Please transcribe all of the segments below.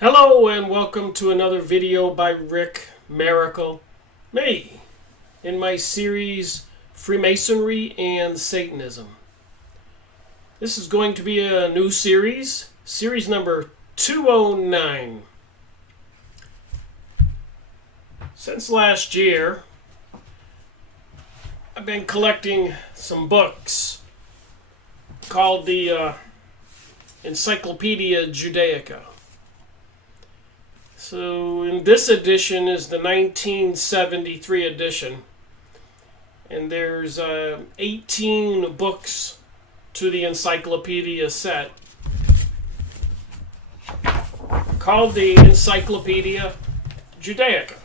Hello and welcome to another video by Rick Miracle, me, in my series Freemasonry and Satanism. This is going to be a new series number 209. Since last year, I've been collecting some books called the Encyclopedia Judaica. So in this edition is the 1973 edition, and there's 18 books to the Encyclopedia set called the Encyclopedia Judaica.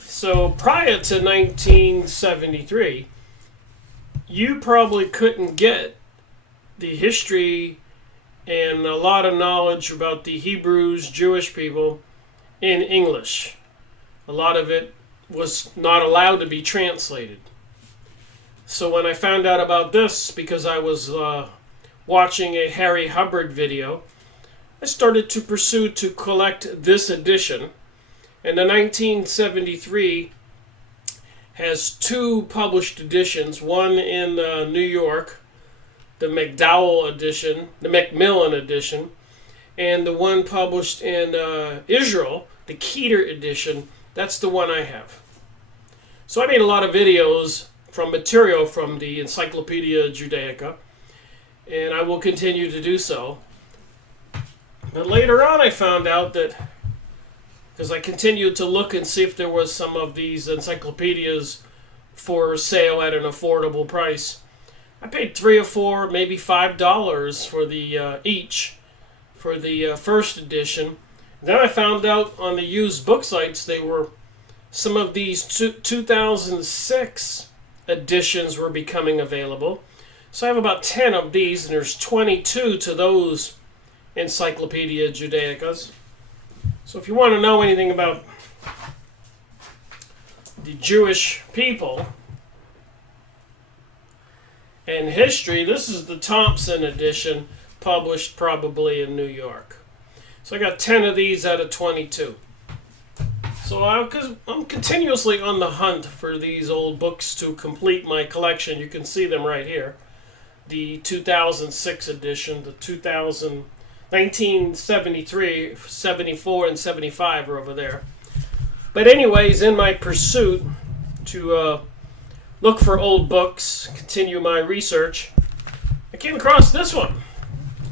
So prior to 1973, you probably couldn't get the history and a lot of knowledge about the Hebrews, Jewish people, in English. A lot of it was not allowed to be translated. So when I found out about this, because I was watching a Harry Hubbard video, I started to pursue to collect this edition. And the 1973 has two published editions, one in New York, the McDowell edition, the Macmillan edition, and the one published in Israel, the Keter edition. That's the one I have. So I made a lot of videos from material from the Encyclopedia Judaica, and I will continue to do so. But later on I found out that, because I continued to look and see if there was some of these encyclopedias for sale at an affordable price, I paid $3 or $4, maybe $5 for the each for the first edition. Then I found out on the used book sites they were some of these 2006 editions were becoming available. So I have about 10 of these, and there's 22 to those Encyclopedia Judaicas. So if you want to know anything about the Jewish people and history, this is the Thompson edition, published probably in New York. So I got 10 of these out of 22. So I'm continuously on the hunt for these old books to complete my collection. You can see them right here. The 2006 edition, the 1973, 74, and 75 are over there. But anyways, in my pursuit to look for old books, continue my research, I came across this one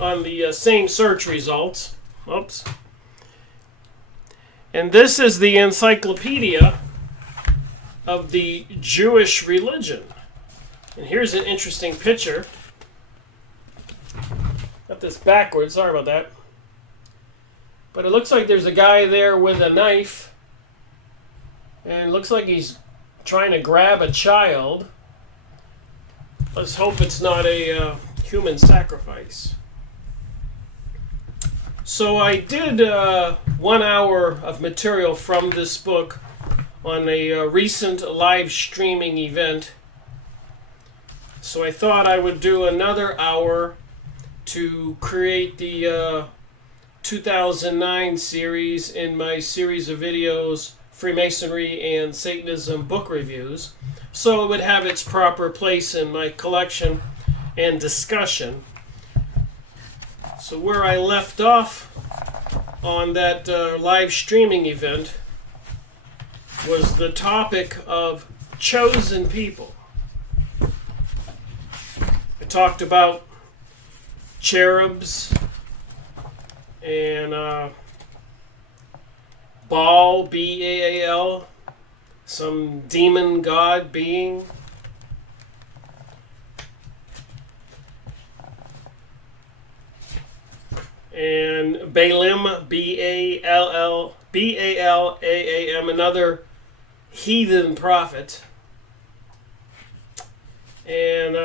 on the same search results. Oops. And this is the Encyclopedia of the Jewish religion. And here's an interesting picture. Got this backwards, sorry about that. But it looks like there's a guy there with a knife, and it looks like he's trying to grab a child. Let's hope it's not a human sacrifice. So I did 1 hour of material from this book on a recent live streaming event. So I thought I would do another hour to create the 2009 series in my series of videos, Freemasonry and Satanism book reviews, so it would have its proper place in my collection and discussion. So where I left off on that live streaming event was the topic of chosen people. I talked about cherubs and Baal, B-A-A-L, some demon god being. And Balaam, B-A-L-L-B-A-L-A-A-M, another heathen prophet. And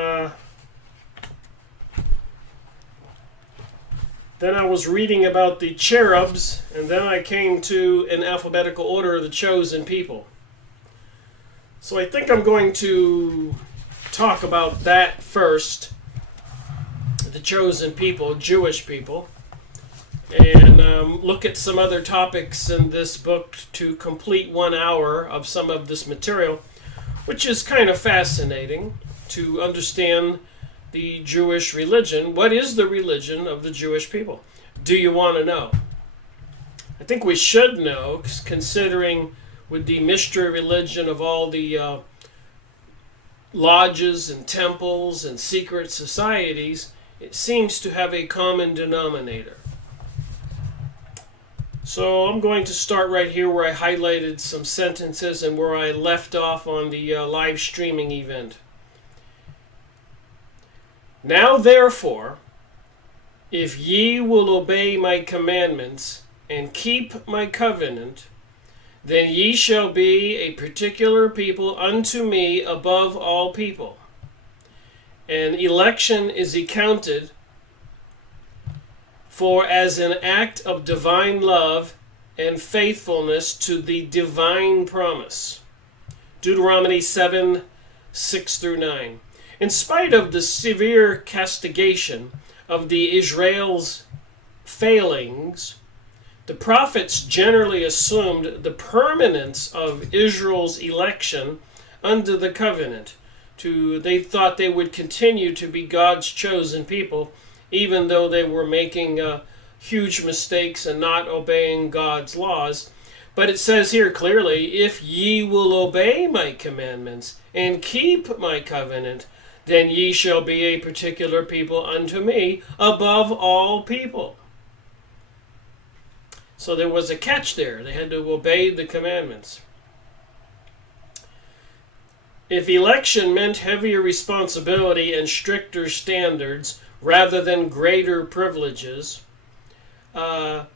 then I was reading about the cherubs, and then I came to, in alphabetical order, the chosen people. So I think I'm going to talk about that first, the chosen people, Jewish people, and look at some other topics in this book to complete 1 hour of some of this material, which is kind of fascinating to understand the Jewish religion. What is the religion of the Jewish people? Do you want to know? I think we should know, considering with the mystery religion of all the lodges and temples and secret societies, it seems to have a common denominator. So I'm going to start right here where I highlighted some sentences and where I left off on the live streaming event. Now therefore, if ye will obey my commandments and keep my covenant, then ye shall be a particular people unto me above all people. And election is accounted for as an act of divine love and faithfulness to the divine promise. Deuteronomy 7, 6 through 9. In spite of the severe castigation of the Israel's failings, the prophets generally assumed the permanence of Israel's election under the covenant. They thought they would continue to be God's chosen people, even though they were making huge mistakes and not obeying God's laws. But it says here clearly, if ye will obey my commandments and keep my covenant, then ye shall be a particular people unto me above all people. So there was a catch there. They had to obey the commandments. If election meant heavier responsibility and stricter standards rather than greater privileges, Amos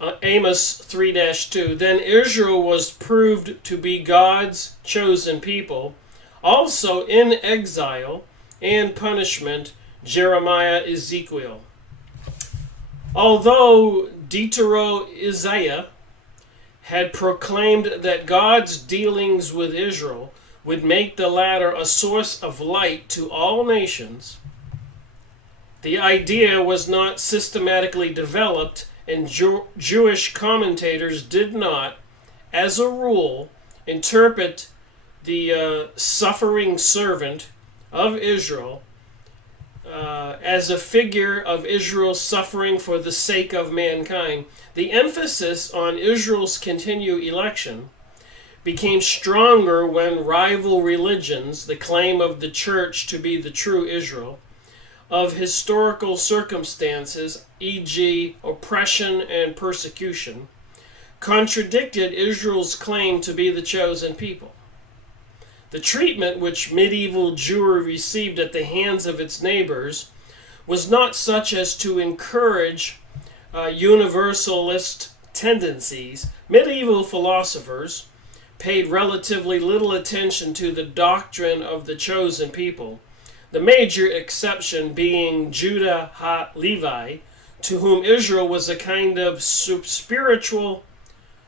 3-2, then Israel was proved to be God's chosen people, also in exile and punishment, Jeremiah, Ezekiel. Although Deutero-Isaiah had proclaimed that God's dealings with Israel would make the latter a source of light to all nations, the idea was not systematically developed, and Jewish commentators did not, as a rule, interpret the suffering servant of Israel as a figure of Israel suffering for the sake of mankind. The emphasis on Israel's continued election became stronger when rival religions, the claim of the church to be the true Israel, of historical circumstances, e.g. oppression and persecution, contradicted Israel's claim to be the chosen people. The treatment which medieval Jewry received at the hands of its neighbors was not such as to encourage universalist tendencies. Medieval philosophers paid relatively little attention to the doctrine of the chosen people, the major exception being Judah ha-Levi, to whom Israel was a kind of spiritual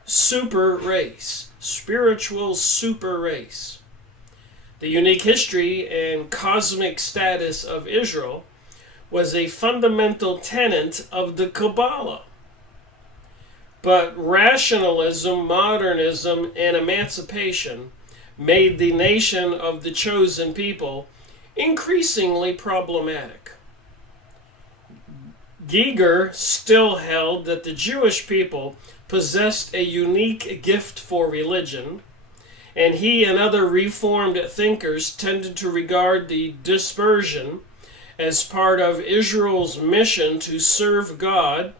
super race. Spiritual super race. The unique history and cosmic status of Israel was a fundamental tenet of the Kabbalah. But rationalism, modernism, and emancipation made the nation of the chosen people increasingly problematic. Giger still held that the Jewish people possessed a unique gift for religion, and he and other Reformed thinkers tended to regard the dispersion as part of Israel's mission to serve God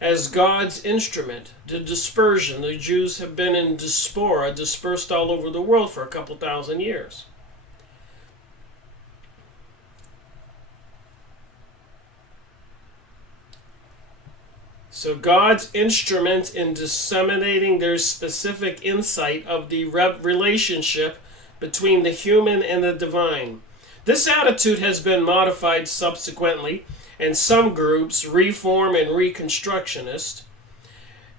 as God's instrument. The dispersion, the Jews have been in diaspora, dispersed all over the world for a couple thousand years. So God's instrument in disseminating their specific insight of the relationship between the human and the divine. This attitude has been modified subsequently, and some groups, Reform and Reconstructionist,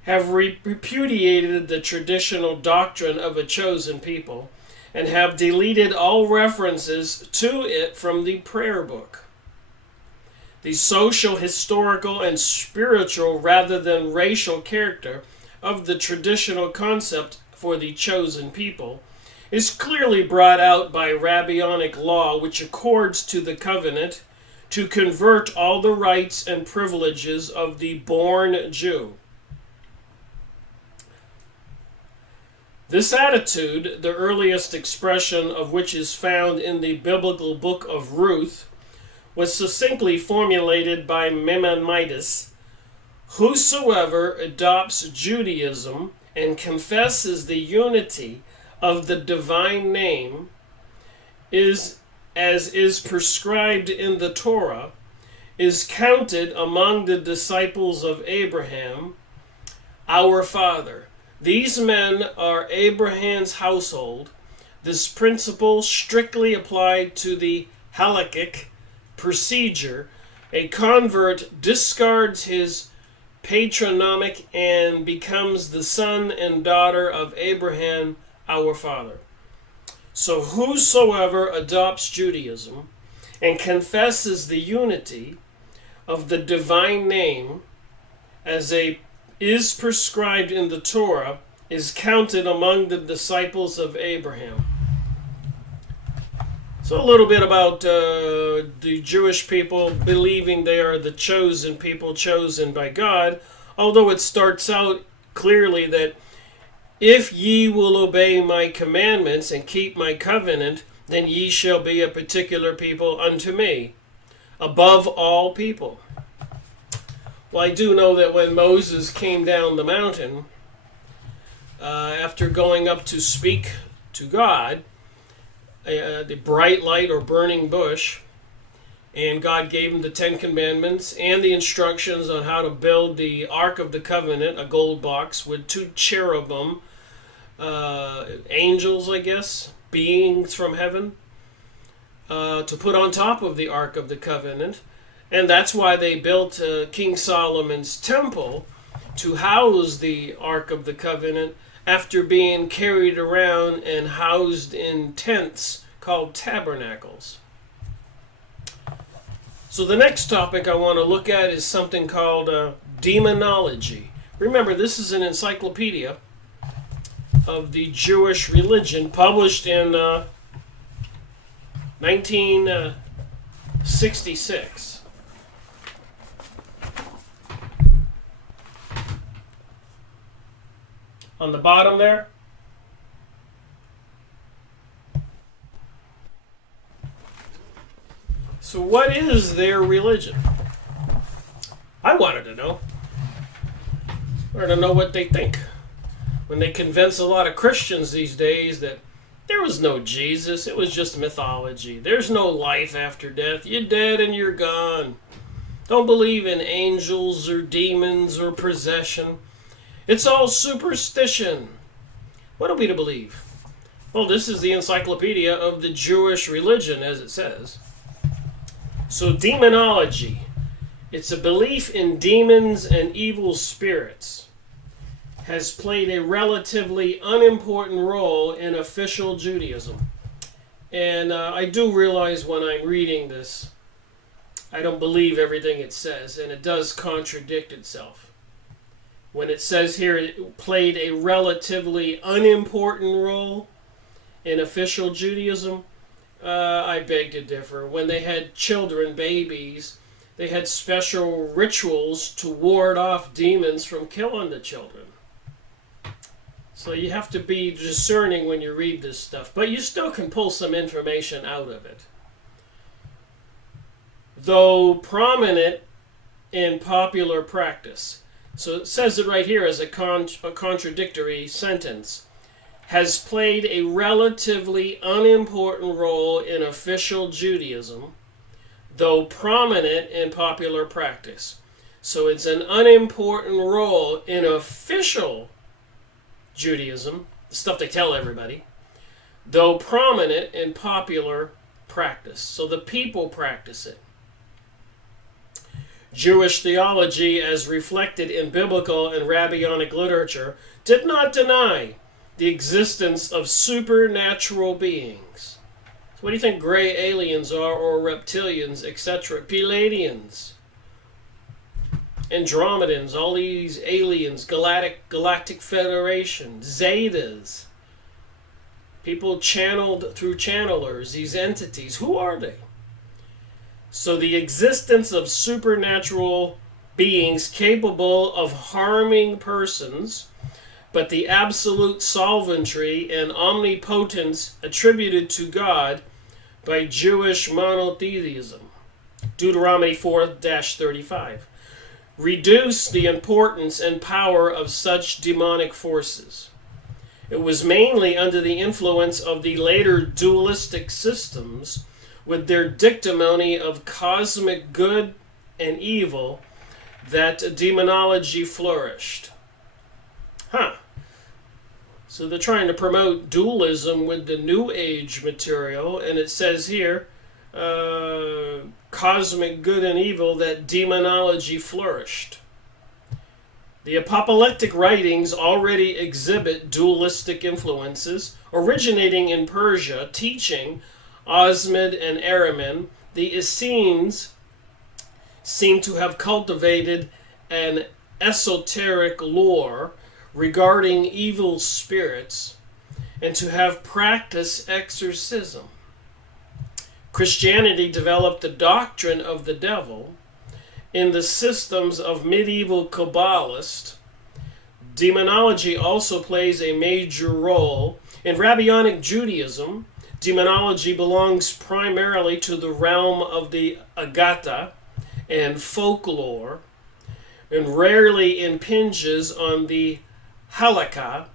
have repudiated the traditional doctrine of a chosen people and have deleted all references to it from the prayer book. the social, historical, and spiritual rather than racial character of the traditional concept for the chosen people is clearly brought out by rabbinic law, which accords to the covenant to convert all the rights and privileges of the born Jew. This attitude, the earliest expression of which is found in the biblical book of Ruth, was succinctly formulated by Maimonides: whosoever adopts Judaism and confesses the unity of the divine name is, as is prescribed in the Torah, is counted among the disciples of Abraham, our father. These men are Abraham's household. This principle strictly applied to the halakhic procedure. A convert discards his patronymic and becomes the son and daughter of Abraham, our father. So whosoever adopts Judaism and confesses the unity of the divine name as is prescribed in the Torah is counted among the disciples of Abraham. So a little bit about the Jewish people believing they are the chosen people, chosen by God, although it starts out clearly that if ye will obey my commandments and keep my covenant, then ye shall be a particular people unto me, above all people. Well, I do know that when Moses came down the mountain, after going up to speak to God, the bright light or burning bush, and God gave him the 10 Commandments and the instructions on how to build the Ark of the Covenant, a gold box with 2 cherubim, angels, I guess, beings from heaven, to put on top of the Ark of the Covenant. And that's why they built King Solomon's temple to house the Ark of the Covenant after being carried around and housed in tents called tabernacles. So the next topic I want to look at is something called demonology. Remember, this is an encyclopedia of the Jewish religion published in 1966. On the bottom there, so what is their religion? I wanted to know. I wanted to know what they think. When they convince a lot of Christians these days that there was no Jesus, it was just mythology. There's no life after death. You're dead and you're gone. Don't believe in angels or demons or possession. It's all superstition. What are we to believe? Well, this is the Encyclopedia of the Jewish religion, as it says. So demonology, it's a belief in demons and evil spirits, has played a relatively unimportant role in official Judaism. And I do realize when I'm reading this, I don't believe everything it says, and it does contradict itself. When it says here it played a relatively unimportant role in official Judaism, I beg to differ. When they had children, babies, they had special rituals to ward off demons from killing the children. So you have to be discerning when you read this stuff, but you still can pull some information out of it. Though prominent in popular practice. So it says it right here as a contradictory sentence. Has played a relatively unimportant role in official Judaism, though prominent in popular practice. So it's an unimportant role in official Judaism, the stuff they tell everybody, though prominent in popular practice. So the people practice it. Jewish theology, as reflected in biblical and rabbinic literature, did not deny the existence of supernatural beings. What do you think gray aliens are, or reptilians, etc.? Pleiadians, Andromedans, all these aliens, Galactic Federation, Zetas, people channeled through channelers, these entities. Who are they? So the existence of supernatural beings capable of harming persons, but the absolute sovereignty and omnipotence attributed to God by Jewish monotheism. Deuteronomy 4-35. Reduce the importance and power of such demonic forces. It was mainly under the influence of the later dualistic systems, with their dictamony of cosmic good and evil, that demonology flourished. So they're trying to promote dualism with the New Age material, and it says here, cosmic good and evil, that demonology flourished. The apocalyptic writings already exhibit dualistic influences, originating in Persia, teaching Osmid and Araman. The Essenes seem to have cultivated an esoteric lore regarding evil spirits and to have practiced exorcism. Christianity developed the doctrine of the devil in the systems of medieval Kabbalists. Demonology also plays a major role in Rabbinic Judaism. Demonology belongs primarily to the realm of the Agatha and folklore, and rarely impinges on the halakha.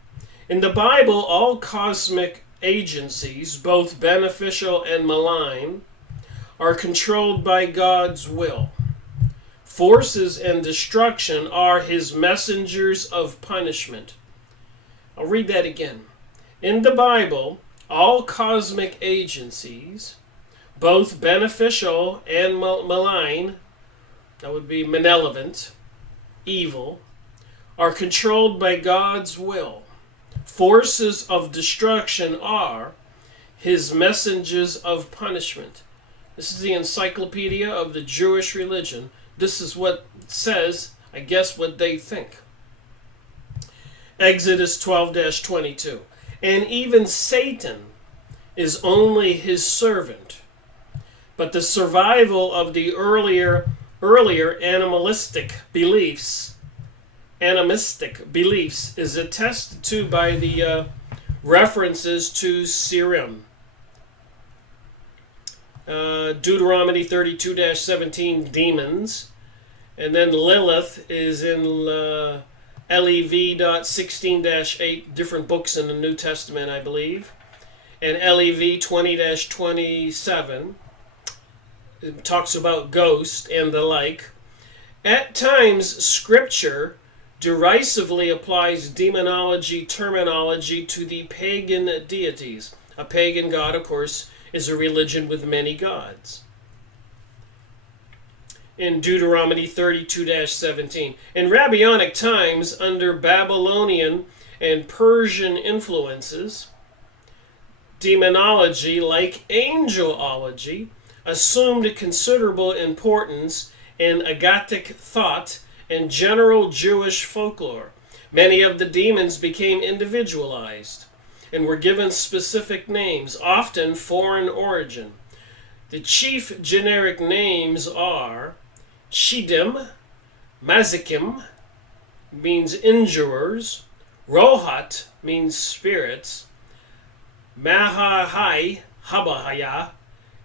In the Bible, all cosmic agencies, both beneficial and malign, are controlled by God's will. Forces and destruction are his messengers of punishment. I'll read that again. In the Bible, all cosmic agencies, both beneficial and malign, that would be malevolent, evil, are controlled by God's will. Forces of destruction are his messengers of punishment. This is the Encyclopedia of the Jewish religion. This is what it says, I guess what they think. Exodus 12-22. And even Satan is only his servant, but the survival of the earlier animistic beliefs is attested to by the references to Sirim. Deuteronomy 32-17, demons. And then Lilith is in LEV.16-8, different books in the New Testament, I believe. And LEV 20-27 it talks about ghost and the like. At times, Scripture derisively applies demonology terminology to the pagan deities. A pagan god, of course, is a religion with many gods. In Deuteronomy 32-17. In Rabbinic times, under Babylonian and Persian influences, demonology, like angelology, assumed considerable importance in Agathic thought and general Jewish folklore. Many of the demons became individualized and were given specific names, often foreign origin. The chief generic names are Shidim, Mazikim, means injurers, Rohat means spirits, Mahahai, Habahaya,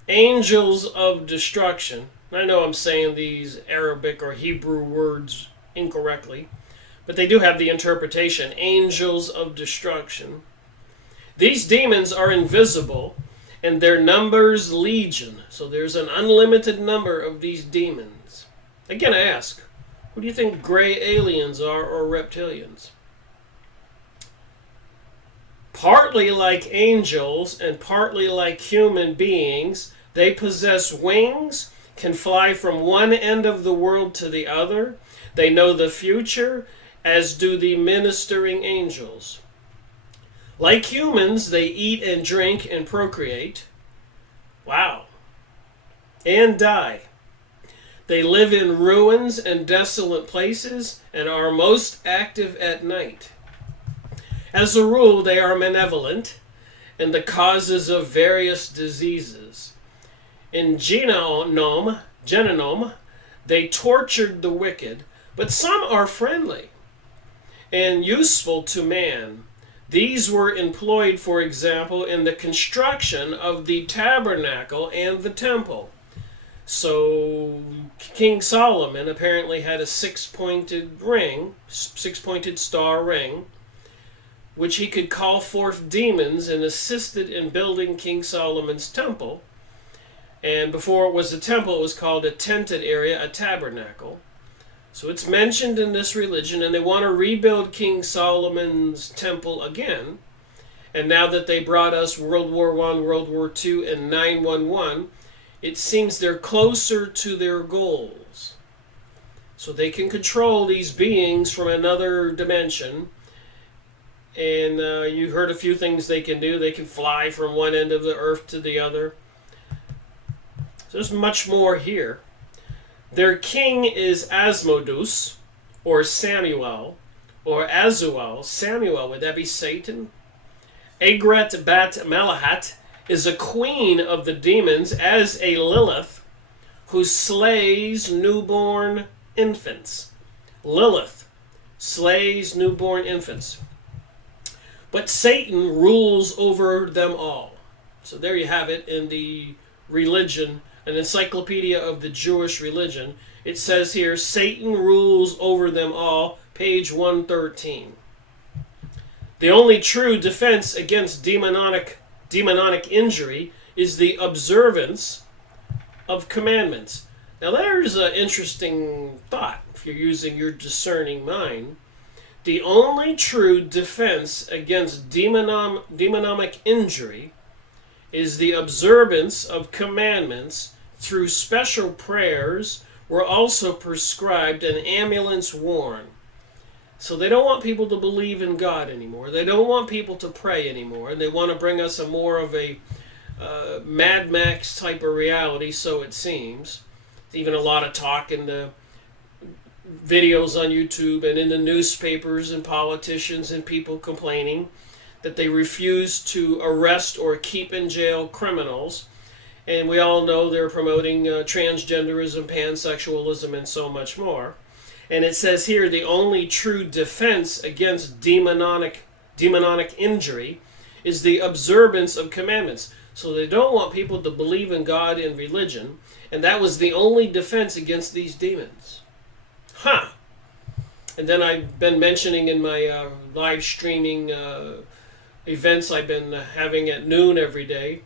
angels of destruction. I know I'm saying these Arabic or Hebrew words incorrectly, but they do have the interpretation, angels of destruction. These demons are invisible, and their numbers legion. So there's an unlimited number of these demons. Again, I ask, who do you think gray aliens are, or reptilians? Partly like angels and partly like human beings, they possess wings, can fly from one end of the world to the other. They know the future, as do the ministering angels. Like humans, they eat and drink and procreate. Wow. And die. They live in ruins and desolate places and are most active at night. As a rule, they are malevolent and the causes of various diseases. In Genome, they tortured the wicked, but some are friendly and useful to man. These were employed, for example, in the construction of the tabernacle and the temple. So King Solomon apparently had a six-pointed star ring, which he could call forth demons and assisted in building King Solomon's temple. And before it was a temple, it was called a tented area, a tabernacle. So it's mentioned in this religion, and they want to rebuild King Solomon's temple again. And now that they brought us World War I, World War II, and 9/11, it seems they're closer to their goals. So they can control these beings from another dimension. And you heard a few things they can do. They can fly from one end of the earth to the other. So there's much more here. Their king is Asmodeus, or Samuel, or Azuel. Samuel, would that be Satan? Egret Bat Malahat is a queen of the demons as a Lilith who slays newborn infants. Lilith slays newborn infants. But Satan rules over them all. So there you have it in the religion, an encyclopedia of the Jewish religion. It says here, Satan rules over them all, page 113. The only true defense against demonic injury is the observance of commandments. Now there's an interesting thought if you're using your discerning mind. The only true defense against demonic injury is the observance of commandments through special prayers were also prescribed and ambulance worn. So they don't want people to believe in God anymore. They don't want people to pray anymore. And they want to bring us a more of a Mad Max type of reality, so it seems. Even a lot of talk in the videos on YouTube and in the newspapers and politicians and people complaining that they refuse to arrest or keep in jail criminals. And we all know they're promoting transgenderism, pansexualism, and so much more. And it says here, the only true defense against demonic injury is the observance of commandments. So they don't want people to believe in God and religion, and that was the only defense against these demons. Huh. And then I've been mentioning in my live streaming events I've been having at noon every day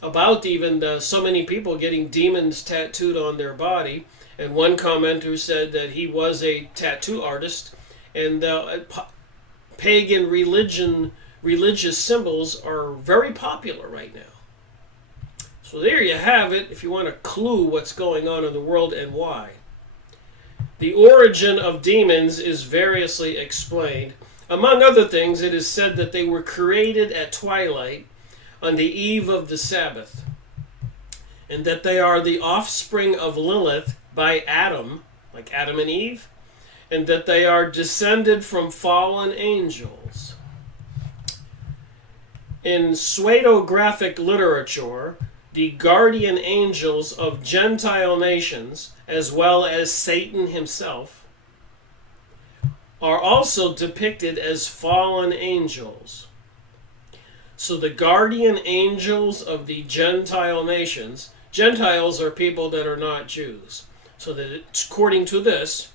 about even so many people getting demons tattooed on their body. And one commenter said that he was a tattoo artist, and pagan religious symbols are very popular right now. So there you have it, if you want a clue what's going on in the world and why. The origin of demons is variously explained. Among other things, it is said that they were created at twilight on the eve of the Sabbath, and that they are the offspring of Lilith by Adam, like Adam and Eve, and that they are descended from fallen angels. In pseudographic literature, the guardian angels of Gentile nations, as well as Satan himself, are also depicted as fallen angels. So the guardian angels of the Gentile nations, Gentiles are people that are not Jews. So that according to this,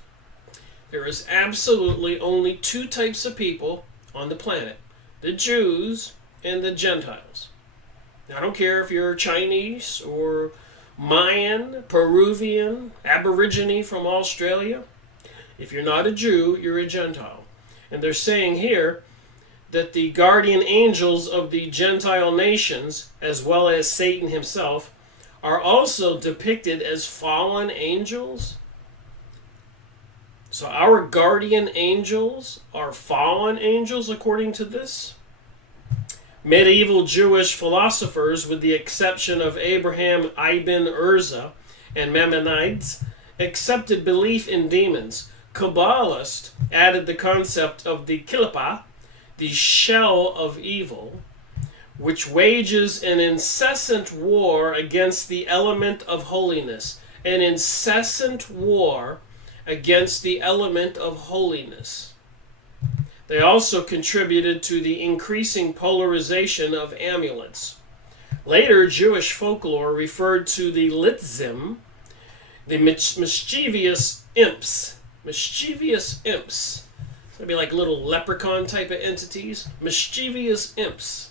there is absolutely only two types of people on the planet, the Jews and the Gentiles. Now, I don't care if you're Chinese or Mayan, Peruvian, Aborigine from Australia. If you're not a Jew, you're a Gentile. And they're saying here that the guardian angels of the Gentile nations, as well as Satan himself, are also depicted as fallen angels. So our guardian angels are fallen angels according to this? Medieval Jewish philosophers, with the exception of Abraham Ibn Urza and Maimonides, accepted belief in demons. Kabbalists added the concept of the Kilpa, the shell of evil, which wages an incessant war against the element of holiness. An incessant war against the element of holiness. They also contributed to the increasing polarization of amulets. Later, Jewish folklore referred to the Litzim, the mischievous imps. Mischievous imps. So it'd be like little leprechaun type of entities. Mischievous imps.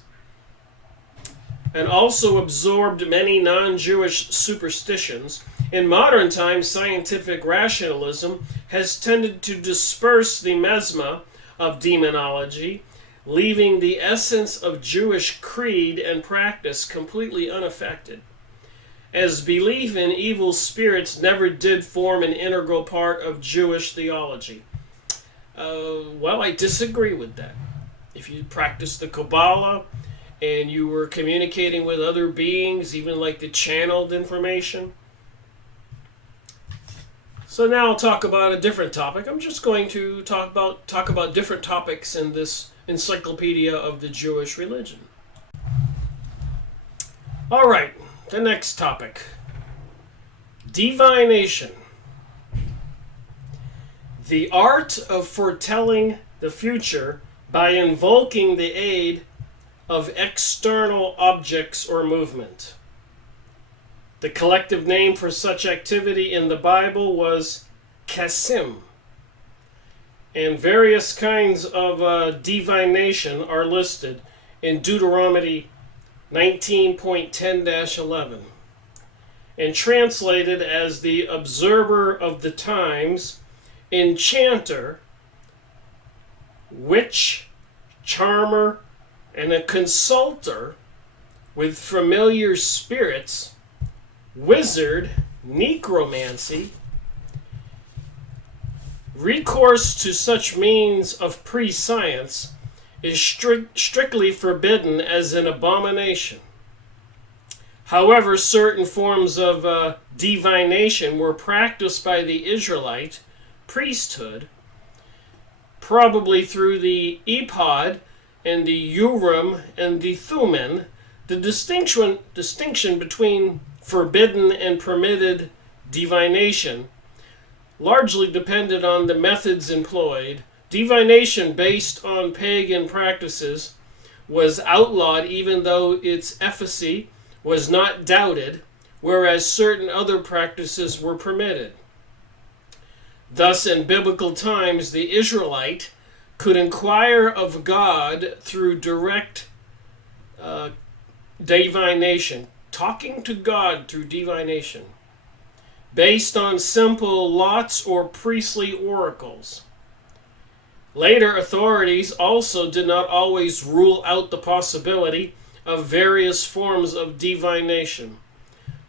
And also absorbed many non-Jewish superstitions. In modern times, scientific rationalism has tended to disperse the mesma of demonology, leaving the essence of Jewish creed and practice completely unaffected. As belief in evil spirits never did form an integral part of Jewish theology. Well, I disagree with that. If you practice the Kabbalah and you were communicating with other beings, even like the channeled information. So now I'll talk about a different topic. I'm just going to talk about different topics in this Encyclopedia of the Jewish Religion. All right, the next topic. Divination. The art of foretelling the future by invoking the aid of external objects or movement. The collective name for such activity in the Bible was Kasim. And various kinds of divination are listed in Deuteronomy 19.10-11 and translated as the observer of the times, enchanter, witch, charmer, and a consulter with familiar spirits, wizard, necromancy. Recourse to such means of pre-science is strictly forbidden as an abomination. However, certain forms of divination were practiced by the Israelite priesthood, probably through the Ephod and the Urim and the Thummim. The distinction between forbidden and permitted divination largely depended on the methods employed. Divination based on pagan practices was outlawed even though its efficacy was not doubted, whereas certain other practices were permitted. Thus, in biblical times, the Israelite could inquire of God through direct divination, talking to God through divination, based on simple lots or priestly oracles. Later authorities also did not always rule out the possibility of various forms of divination,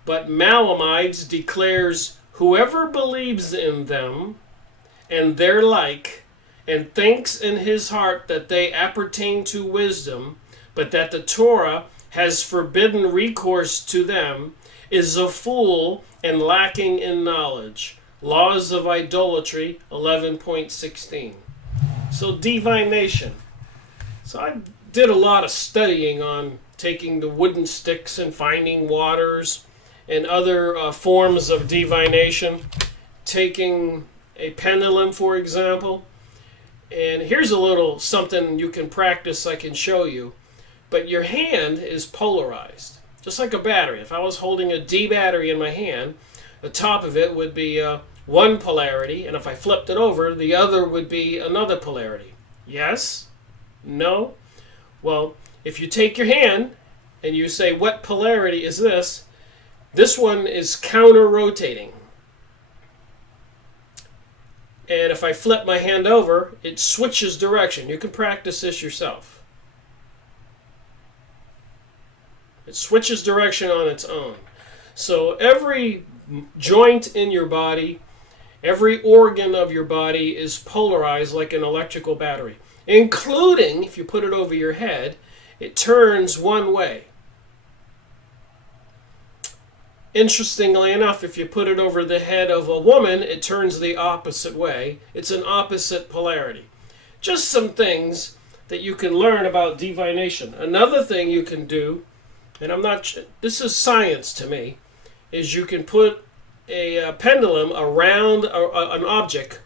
but Maimonides declares whoever believes in them and their like, and thinks in his heart that they appertain to wisdom, but that the Torah has forbidden recourse to them, is a fool and lacking in knowledge. Laws of Idolatry 11.16. So divination. So I did a lot of studying on taking the wooden sticks and finding waters and other forms of divination. Taking a pendulum, for example. And here's a little something you can practice I can show you. But your hand is polarized, just like a battery. If I was holding a D battery in my hand, the top of it would be one polarity, and if I flipped it over, the other would be another polarity. Yes? No? Well, if you take your hand and you say, what polarity is this? This one is counter-rotating. And if I flip my hand over, it switches direction. You can practice this yourself. It switches direction on its own. So every joint in your body, every organ of your body is polarized like an electrical battery, including, if you put it over your head, it turns one way. Interestingly enough, if you put it over the head of a woman, it turns the opposite way. It's an opposite polarity. Just some things that you can learn about divination. Another thing you can do, and this is science to me, is you can put a pendulum around an object,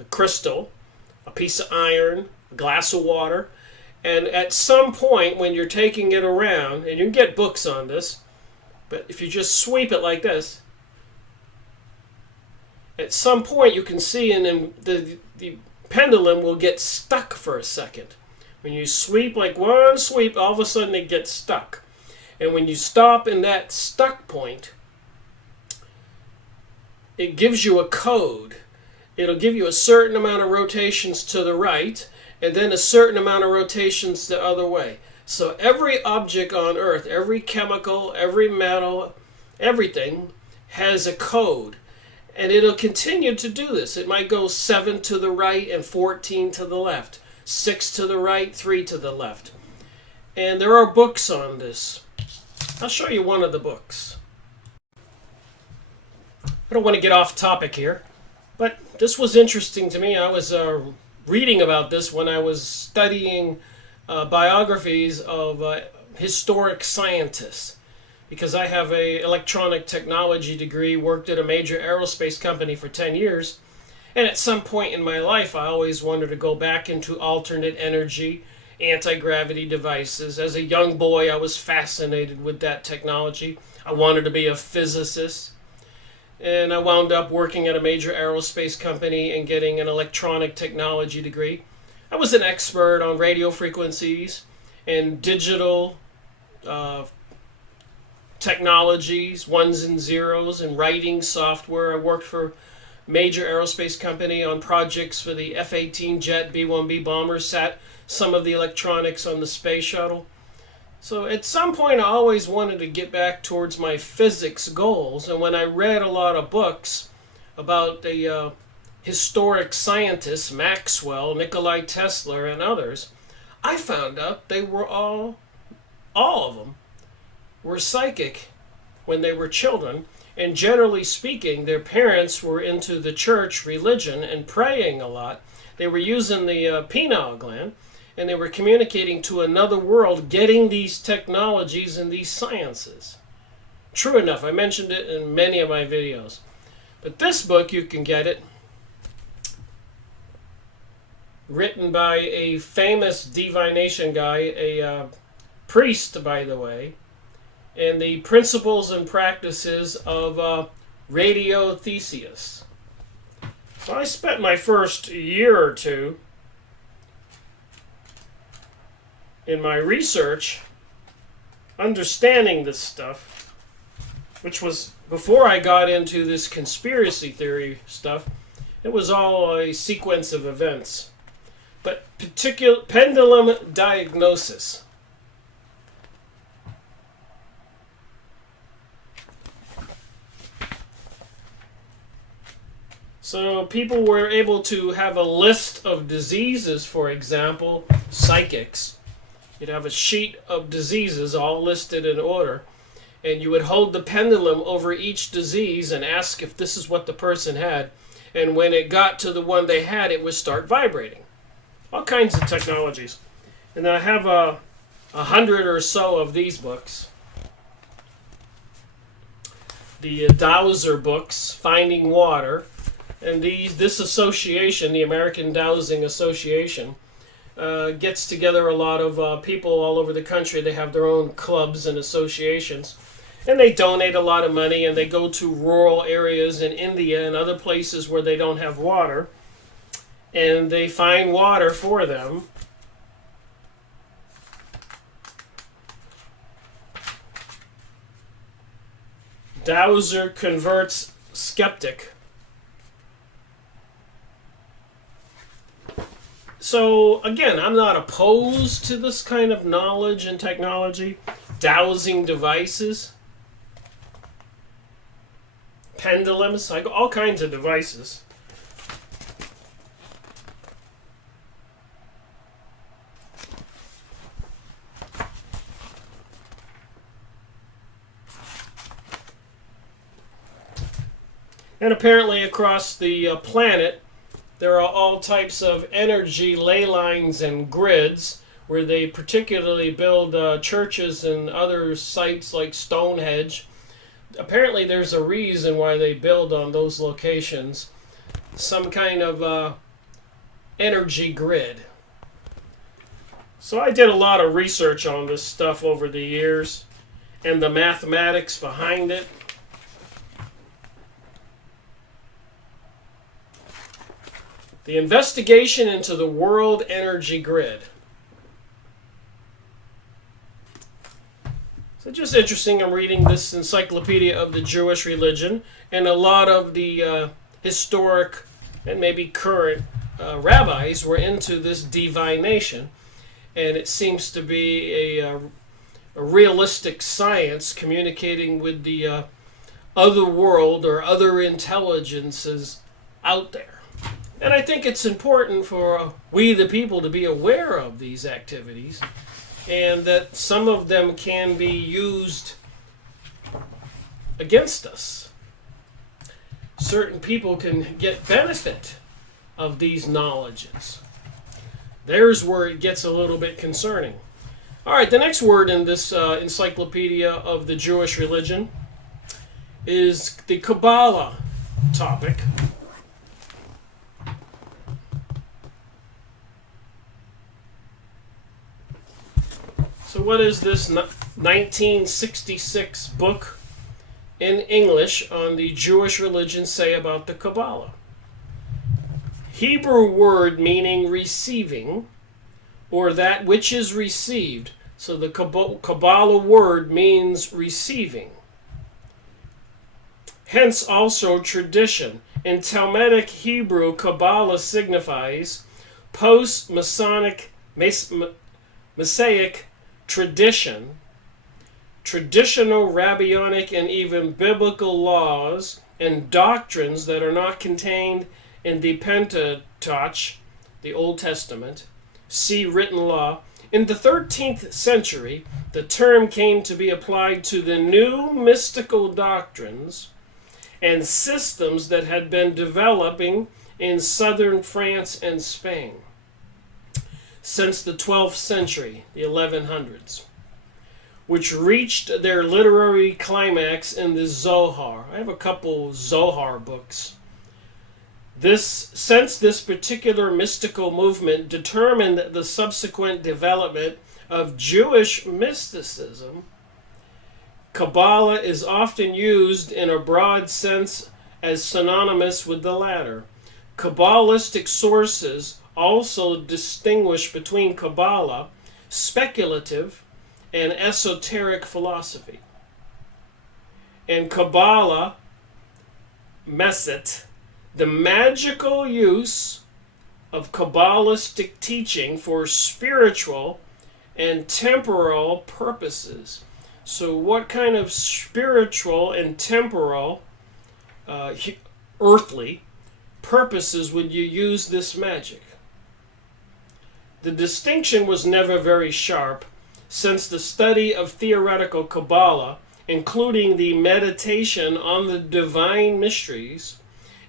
a crystal, a piece of iron, a glass of water, and at some point when you're taking it around, and you can get books on this, but if you just sweep it like this, at some point you can see the pendulum will get stuck for a second. When you sweep like one sweep, all of a sudden it gets stuck. And when you stop in that stuck point, it gives you a code. It'll give you a certain amount of rotations to the right, and then a certain amount of rotations the other way. So every object on Earth, every chemical, every metal, everything has a code. And it'll continue to do this. It might go 7 to the right and 14 to the left. 6 to the right, 3 to the left. And there are books on this. I'll show you one of the books. I don't want to get off topic here, but this was interesting to me. I was reading about this when I was studying biographies of historic scientists, because I have an electronic technology degree, worked at a major aerospace company for 10 years, and at some point in my life I always wanted to go back into alternate energy, anti-gravity devices. As a young boy I was fascinated with that technology. I wanted to be a physicist, and I wound up working at a major aerospace company and getting an electronic technology degree. I was an expert on radio frequencies and digital technologies, ones and zeros, and writing software. I worked for a major aerospace company on projects for the F-18 jet, B-1B bombers, sat some of the electronics on the space shuttle. So at some point I always wanted to get back towards my physics goals, and when I read a lot of books about the historic scientists, Maxwell, Nikola Tesla, and others, I found out they were all of them, were psychic when they were children, and generally speaking, their parents were into the church religion and praying a lot. They were using the pineal gland, and they were communicating to another world, getting these technologies and these sciences. True enough, I mentioned it in many of my videos. But this book, you can get it, written by a famous divination guy, a priest, by the way, and the principles and practices of Radio Theseus. So I spent my first year or two in my research understanding this stuff, which was before I got into this conspiracy theory stuff. It was all a sequence of events. But particular pendulum diagnosis. So people were able to have a list of diseases, for example, psychics. You'd have a sheet of diseases all listed in order, and you would hold the pendulum over each disease and ask if this is what the person had, and when it got to the one they had, it would start vibrating. All kinds of technologies. And I have 100 or so of these books. The Dowser books, Finding Water, and this association, the American Dowsing Association, gets together a lot of people all over the country. They have their own clubs and associations, and they donate a lot of money, and they go to rural areas in India and other places where they don't have water, and they find water for them. Dowser converts skeptic. So again, I'm not opposed to this kind of knowledge and technology. Dowsing devices, pendulums, like all kinds of devices. And apparently across the planet, there are all types of energy ley lines and grids where they particularly build churches and other sites like Stonehenge. Apparently there's a reason why they build on those locations. Some kind of energy grid. So I did a lot of research on this stuff over the years and the mathematics behind it. The investigation into the world energy grid. So just interesting, I'm reading this Encyclopedia of the Jewish Religion, and a lot of the historic and maybe current rabbis were into this divination, and it seems to be a realistic science communicating with the other world or other intelligences out there. And I think it's important for we the people to be aware of these activities, and that some of them can be used against us. Certain people can get benefit of these knowledges. There's where it gets a little bit concerning. All right, the next word in this Encyclopedia of the Jewish Religion is the Kabbalah topic. So what is this 1966 book in English on the Jewish religion say about the Kabbalah? Hebrew word meaning receiving, or that which is received. So the Kabbalah word means receiving. Hence also tradition. In Talmudic Hebrew, Kabbalah signifies post-Masonic, Messianic tradition, traditional rabbinic and even biblical laws and doctrines that are not contained in the Pentateuch, the Old Testament, see written law. In the 13th century, the term came to be applied to the new mystical doctrines and systems that had been developing in southern France and Spain since the 12th century, the 1100s, which reached their literary climax in the Zohar. I have a couple Zohar books. Since this particular mystical movement determined the subsequent development of Jewish mysticism, Kabbalah is often used in a broad sense as synonymous with the latter. Kabbalistic sources also distinguish between Kabbalah, speculative, and esoteric philosophy, and Kabbalah, Meset, the magical use of Kabbalistic teaching for spiritual and temporal purposes. So what kind of spiritual and temporal, earthly purposes would you use this magic? The distinction was never very sharp, since the study of theoretical Kabbalah, including the meditation on the divine mysteries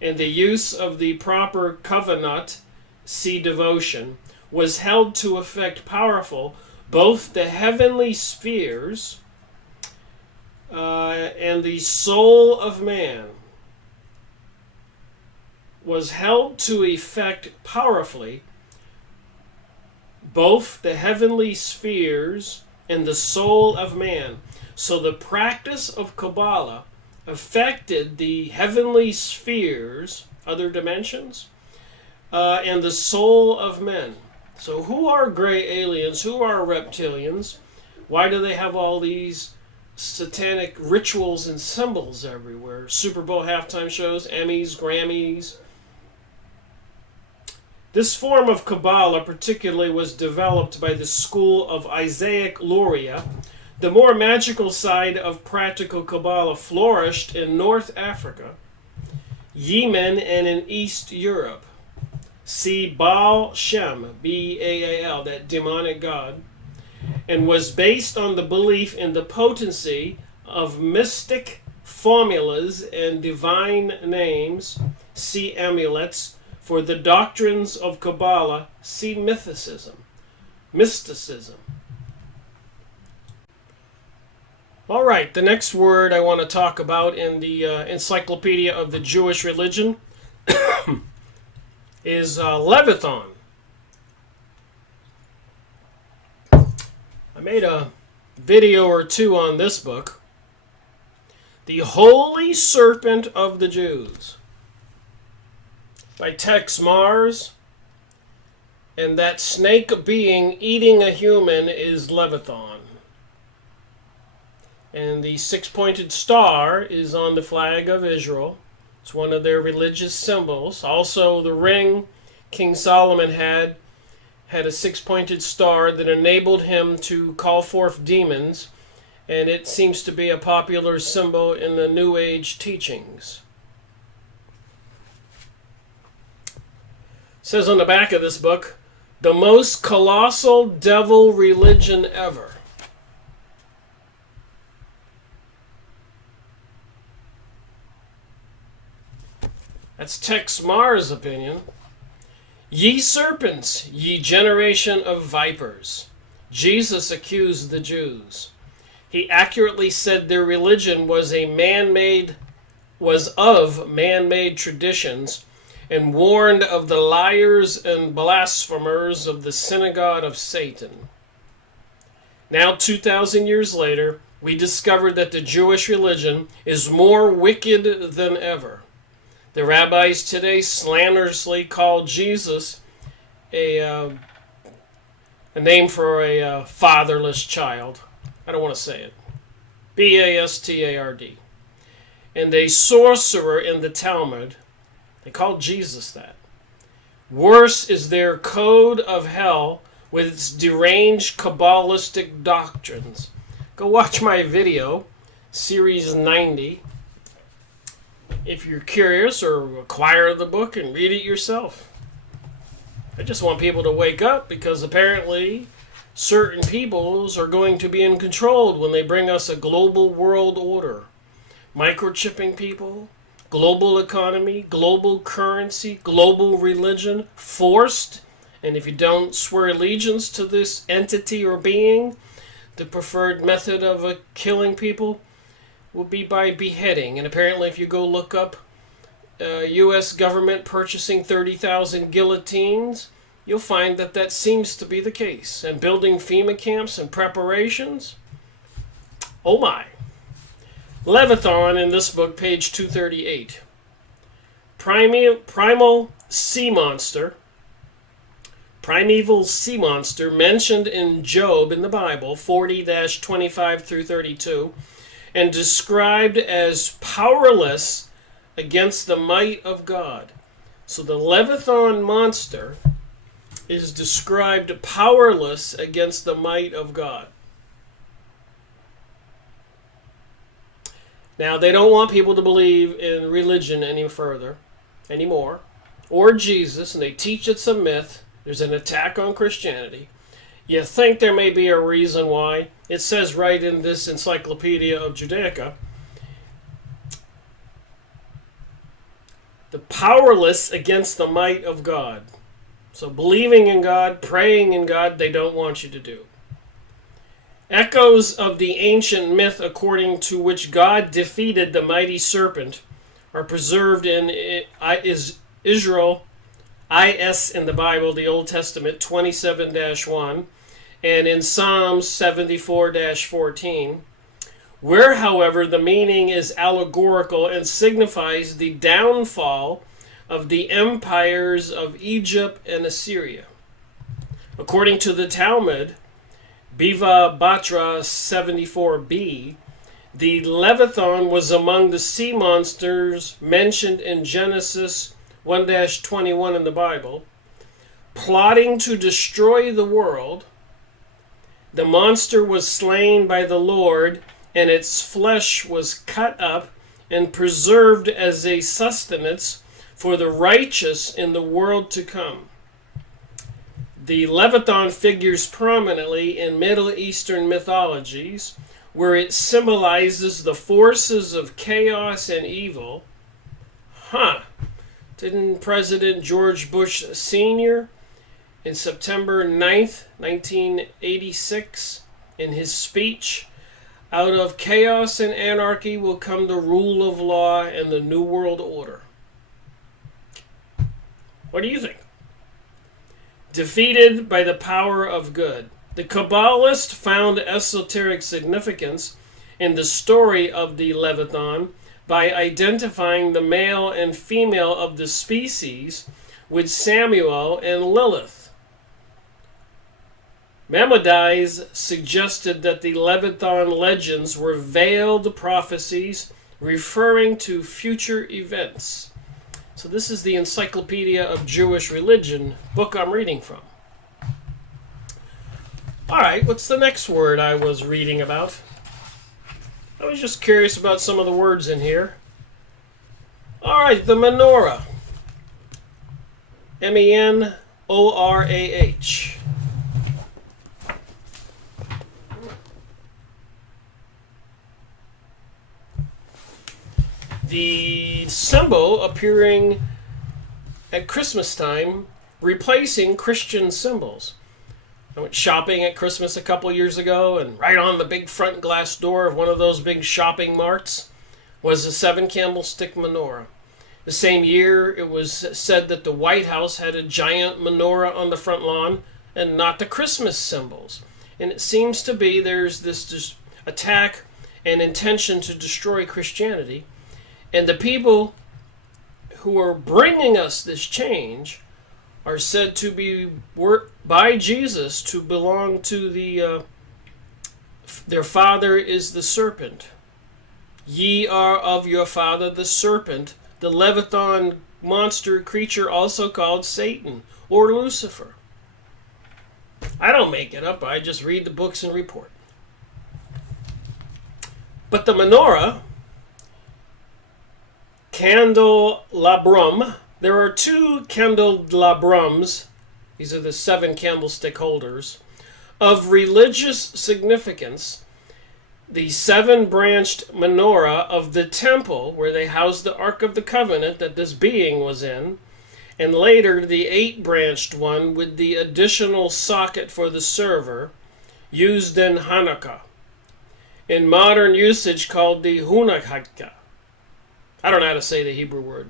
and the use of the proper covenant, see devotion, was held to affect powerful both the heavenly spheres and the soul of man, was held to effect powerfully both the heavenly spheres and the soul of man. So the practice of Kabbalah affected the heavenly spheres, other dimensions, and the soul of men. So who are gray aliens? Who are reptilians? Why do they have all these satanic rituals and symbols everywhere? Super Bowl halftime shows, Emmys, Grammys. This form of Kabbalah particularly was developed by the school of Isaac Luria. The more magical side of practical Kabbalah flourished in North Africa, Yemen, and in East Europe. See Baal Shem, B-A-A-L, that demonic god, and was based on the belief in the potency of mystic formulas and divine names, see amulets. For the doctrines of Kabbalah, see mysticism. All right, the next word I want to talk about in the Encyclopedia of the Jewish Religion is Leviathan. I made a video or two on this book. The Holy Serpent of the Jews by Tex Mars. And that snake being eating a human is Leviathan. And the six-pointed star is on the flag of Israel. It's one of their religious symbols. Also, the ring King Solomon had a six-pointed star that enabled him to call forth demons, and it seems to be a popular symbol in the New Age teachings. It says on the back of this book, the most colossal devil religion ever. That's Tex Mars' opinion. Ye serpents, ye generation of vipers. Jesus accused the Jews. He accurately said their religion was of man-made traditions, and warned of the liars and blasphemers of the synagogue of Satan. Now, 2,000 years later, we discovered that the Jewish religion is more wicked than ever. The rabbis today slanderously call Jesus a name for a fatherless child. I don't want to say it. Bastard. And a sorcerer in the Talmud. They call Jesus that. Worse is their code of hell with its deranged Kabbalistic doctrines. Go watch my video, Series 90, if you're curious, or acquire the book and read it yourself. I just want people to wake up, because apparently certain peoples are going to be in control when they bring us a global world order. Microchipping people, global economy, global currency, global religion, forced. And if you don't swear allegiance to this entity or being, the preferred method of killing people will be by beheading. And apparently if you go look up U.S. government purchasing 30,000 guillotines, you'll find that that seems to be the case. And building FEMA camps and preparations. Oh my. Leviathan in this book, page 238. Primeval sea monster mentioned in Job in the Bible, 40-25 through 32, and described as powerless against the might of God. So the Leviathan monster is described powerless against the might of God. Now, they don't want people to believe in religion anymore, or Jesus, and they teach it's a myth. There's an attack on Christianity. You think there may be a reason why. It says right in this Encyclopedia of Judaica, the powerless against the might of God. So believing in God, praying in God, they don't want you to do. Echoes of the ancient myth according to which God defeated the mighty serpent are preserved in Israel, IS in the Bible, the Old Testament, 27-1, and in Psalms 74-14, where, however, the meaning is allegorical and signifies the downfall of the empires of Egypt and Assyria. According to the Talmud, Biva Batra 74b, the Leviathan was among the sea monsters mentioned in Genesis 1-21 in the Bible, plotting to destroy the world. The monster was slain by the Lord, and its flesh was cut up and preserved as a sustenance for the righteous in the world to come. The Leviathan figures prominently in Middle Eastern mythologies, where it symbolizes the forces of chaos and evil. Didn't President George Bush Sr. in September 9th, 1986, in his speech, "Out of chaos and anarchy will come the rule of law and the New World Order"? What do you think? Defeated by the power of good. The Kabbalist found esoteric significance in the story of the Leviathan by identifying the male and female of the species with Samuel and Lilith. Maimonides suggested that the Leviathan legends were veiled prophecies referring to future events. So this is the Encyclopedia of Jewish Religion book I'm reading from. All right, what's the next word I was reading about? I was just curious about some of the words in here. All right, the menorah. Menorah. The symbol appearing at Christmas time, replacing Christian symbols. I went shopping at Christmas a couple years ago, and right on the big front glass door of one of those big shopping marts was a 7-candlestick menorah. The same year, it was said that the White House had a giant menorah on the front lawn and not the Christmas symbols. And it seems to be there's this attack and intention to destroy Christianity. And the people who are bringing us this change are said to be by Jesus to belong to their father is the serpent. Ye are of your father the serpent, the Leviathan monster creature also called Satan or Lucifer. I don't make it up, I just read the books and report. But the menorah, candelabrum, there are 2 candelabrums, these are the 7 candlestick holders, of religious significance. The 7-branched menorah of the temple, where they housed the Ark of the Covenant that this being was in, and later the 8-branched one with the additional socket for the server, used in Hanukkah. In modern usage called the Hunakha. I don't know how to say the Hebrew word.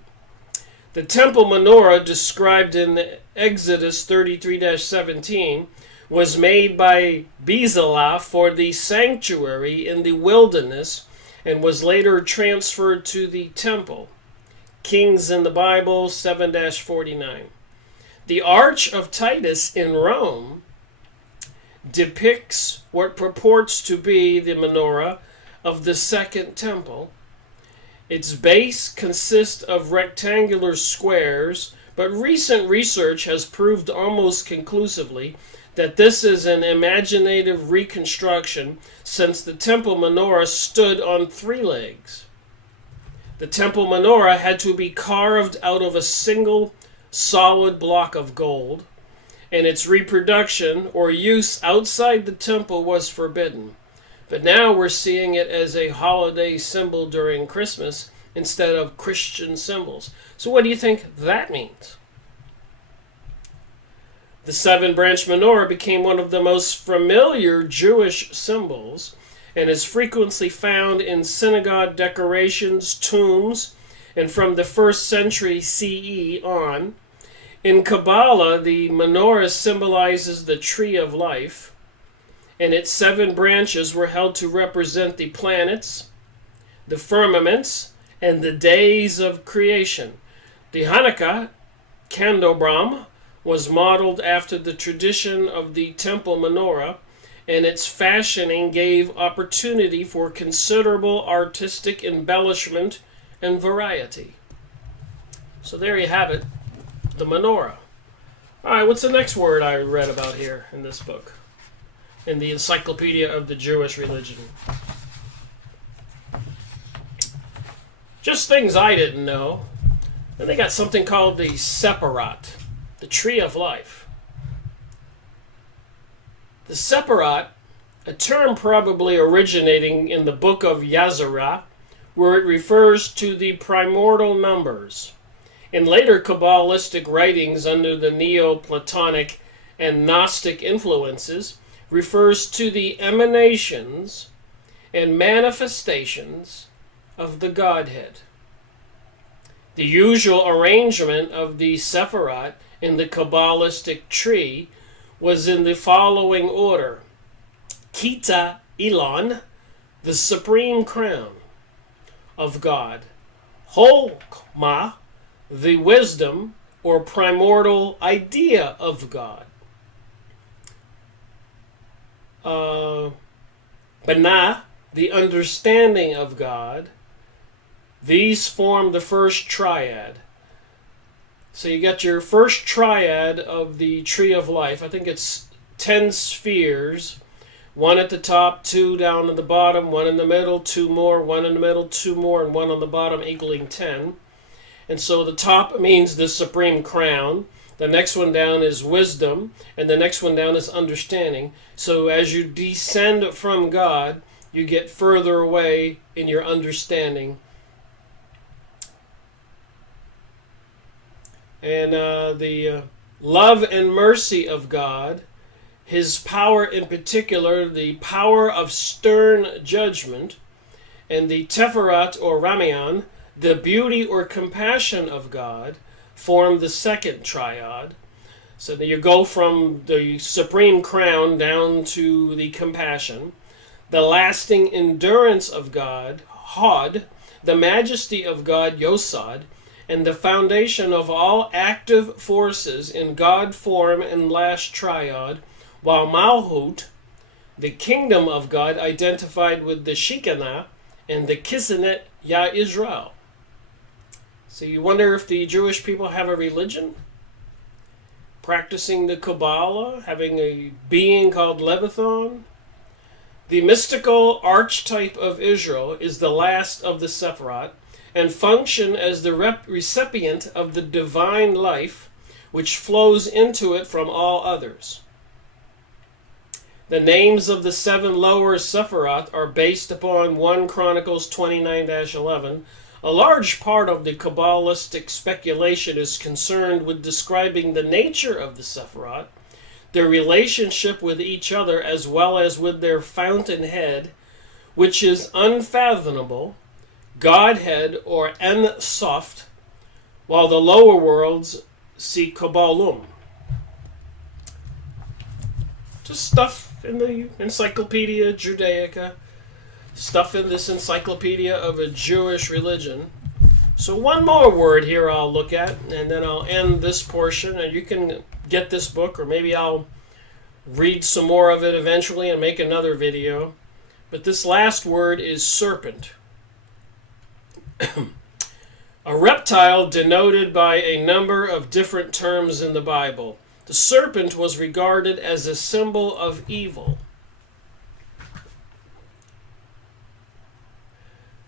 The temple menorah described in Exodus 33-17 was made by Bezalel for the sanctuary in the wilderness and was later transferred to the temple. Kings in the Bible 7-49. The Arch of Titus in Rome depicts what purports to be the menorah of the Second Temple. Its base consists of rectangular squares, but recent research has proved almost conclusively that this is an imaginative reconstruction, since the temple menorah stood on 3 legs. The temple menorah had to be carved out of a single solid block of gold, and its reproduction or use outside the temple was forbidden. But now we're seeing it as a holiday symbol during Christmas instead of Christian symbols. So what do you think that means? The 7-branch menorah became one of the most familiar Jewish symbols and is frequently found in synagogue decorations, tombs, and from the 1st century CE on. In Kabbalah, the menorah symbolizes the tree of life, and its 7 branches were held to represent the planets, the firmaments, and the days of creation. The Hanukkah candelabrum was modeled after the tradition of the temple menorah, and its fashioning gave opportunity for considerable artistic embellishment and variety. So there you have it, the menorah. All right, what's the next word I read about here in this book? In the Encyclopedia of the Jewish Religion. Just things I didn't know. And they got something called the Separat, the tree of life. The Separat a term probably originating in the book of Yazarah, where it refers to the primordial numbers. In later Kabbalistic writings under the Neoplatonic and Gnostic influences, refers to the emanations and manifestations of the Godhead. The usual arrangement of the Sephirot in the Kabbalistic tree was in the following order: Kita Elon, the supreme crown of God; Holkma, the wisdom or primordial idea of God; Bana, the understanding of God. These form the first triad. So you got your first triad of the tree of life. I think it's 10 spheres. One at the top, 2 down at the bottom, 1 in the middle, 2 more, 1 in the middle, 2 more, and 1 on the bottom, equaling 10. And so the top means the supreme crown. The next one down is wisdom, and the next one down is understanding. So as you descend from God, you get further away in your understanding. And the love and mercy of God, His power in particular, the power of stern judgment, and the Teferet or Ramian, the beauty or compassion of God, form the second triad. So that you go from the supreme crown down to the compassion. The lasting endurance of God, Hod, the majesty of God, Yosod, and the foundation of all active forces in God form and last triad, while Malhut, the kingdom of God, identified with the Shekinah and the Kisnet Ya Israel. So you wonder if the Jewish people have a religion? Practicing the Kabbalah, having a being called Leviathan? The mystical archetype of Israel is the last of the Sephirot, and function as the recipient of the divine life which flows into it from all others. The names of the 7 lower Sephirot are based upon 1 Chronicles 29-11. A large part of the Kabbalistic speculation is concerned with describing the nature of the Sephirot, their relationship with each other, as well as with their fountainhead, which is unfathomable, Godhead or En Soft, while the lower worlds see Kabbalum. Just stuff in the Encyclopedia Judaica, stuff in this Encyclopedia of a Jewish religion. So one more word here I'll look at, and then I'll end this portion, and you can get this book, or maybe I'll read some more of it eventually and make another video. But this last word is serpent. A reptile denoted by a number of different terms in the Bible. The serpent was regarded as a symbol of evil.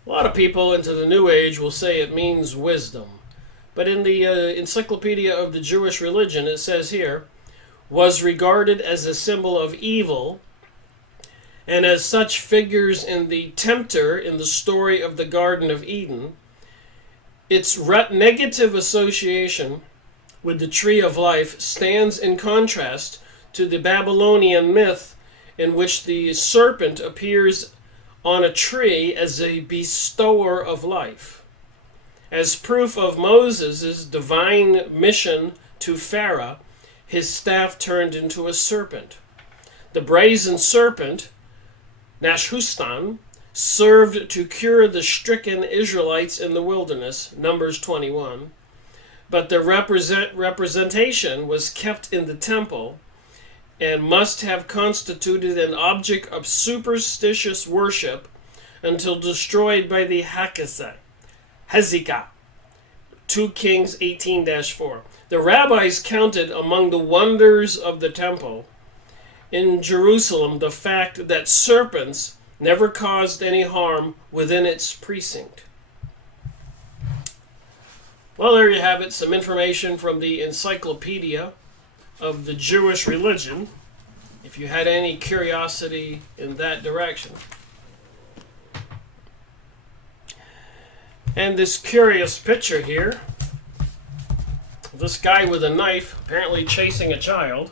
A lot of people into the New Age will say it means wisdom. But in the Encyclopedia of the Jewish Religion, it says here, was regarded as a symbol of evil, and as such figures in the tempter in the story of the Garden of Eden. Its negative association with the tree of life stands in contrast to the Babylonian myth in which the serpent appears on a tree as a bestower of life. As proof of Moses' divine mission to Pharaoh, his staff turned into a serpent. The brazen serpent, Nashustan, served to cure the stricken Israelites in the wilderness, Numbers 21. But the representation was kept in the temple and must have constituted an object of superstitious worship until destroyed by the Hezekiah, 2 Kings 18-4. The rabbis counted among the wonders of the temple in Jerusalem the fact that serpents never caused any harm within its precinct. Well, there you have it, some information from the Encyclopedia of the Jewish Religion. If if you had any curiosity in that direction. And this curious picture here, this guy with a knife apparently chasing a child.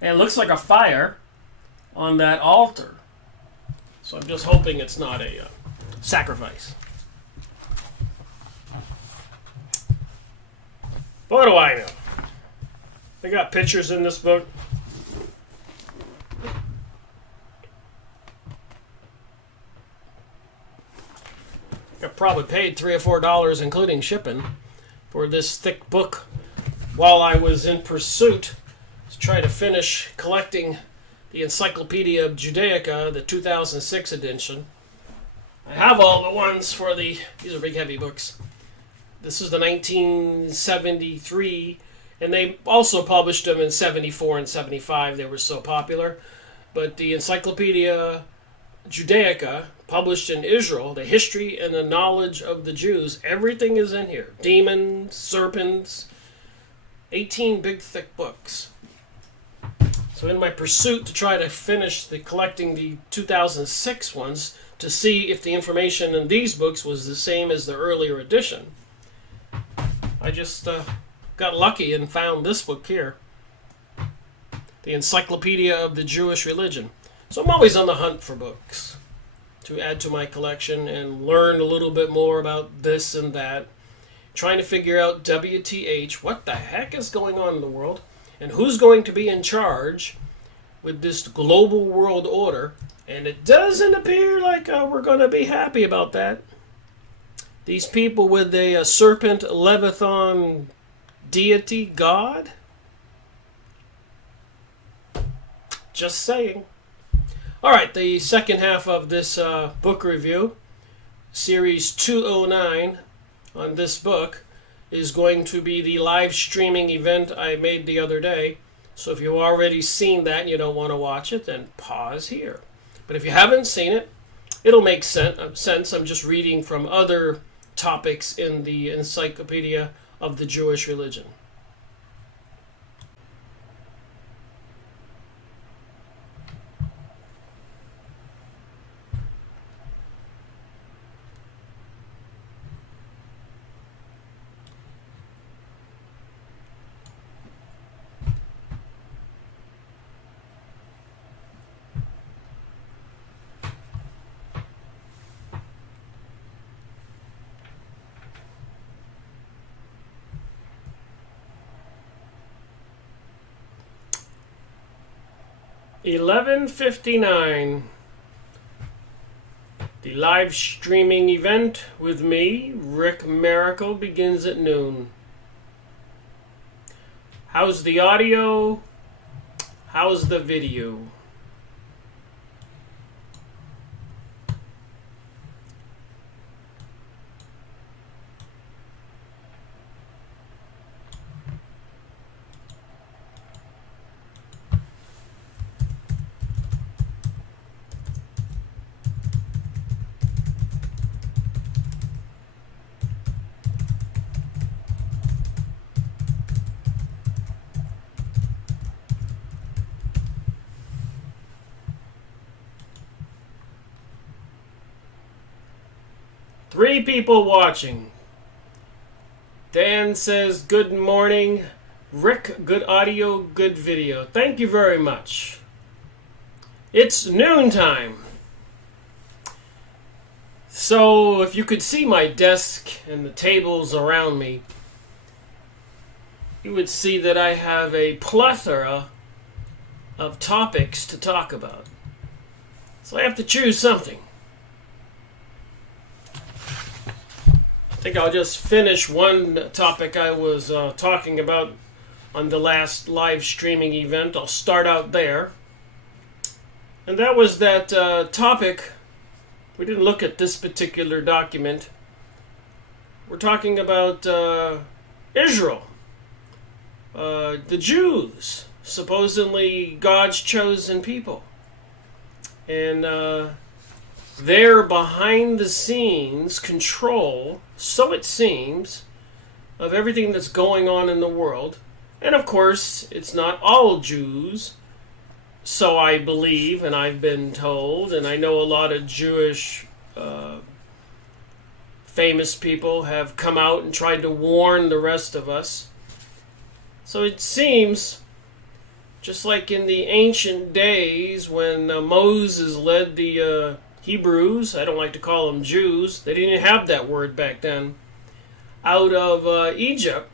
And it looks like a fire on that altar. So I'm just hoping it's not a sacrifice. What do I know? They got pictures in this book. I probably paid $3 or $4, including shipping, for this thick book while I was in pursuit to try to finish collecting the Encyclopedia of Judaica, the 2006 edition. I have all the ones for these are big heavy books. This is the 1973, and they also published them in 74 and 75. They were so popular. But the Encyclopedia Judaica, published in Israel, the history and the knowledge of the Jews, everything is in here. Demons, serpents, 18 big thick books. So in my pursuit to try to finish collecting the 2006 ones to see if the information in these books was the same as the earlier edition, I just got lucky and found this book here, the Encyclopedia of the Jewish Religion. So I'm always on the hunt for books to add to my collection and learn a little bit more about this and that, trying to figure out WTH, what the heck is going on in the world, and who's going to be in charge with this global world order. And it doesn't appear like we're going to be happy about that. These people with a serpent Leviathan deity god? Just saying. All right, the second half of this book review, Series 209 on this book, is going to be the live streaming event I made the other day. So if you've already seen that and you don't want to watch it, then pause here. But if you haven't seen it, it'll make sense. I'm just reading from other topics in the Encyclopedia of the Jewish Religion. $11:59. The live streaming event with me, Rick Miracle, begins at noon. How's the audio? How's the video? Three people watching. Dan says, good morning. Rick, good audio, good video. Thank you very much. It's noontime. So if you could see my desk and the tables around me, you would see that I have a plethora of topics to talk about. So I have to choose something. I think I'll just finish one topic I was talking about on the last live streaming event. I'll start out there. And that was that topic. We didn't look at this particular document. We're talking about Israel. The Jews, supposedly God's chosen people. And their behind-the-scenes control, so it seems, of everything that's going on in the world. And of course, it's not all Jews. So I believe, and I've been told, and I know a lot of Jewish famous people have come out and tried to warn the rest of us. So it seems, just like in the ancient days when Moses led the Hebrews, I don't like to call them Jews, they didn't have that word back then, out of Egypt.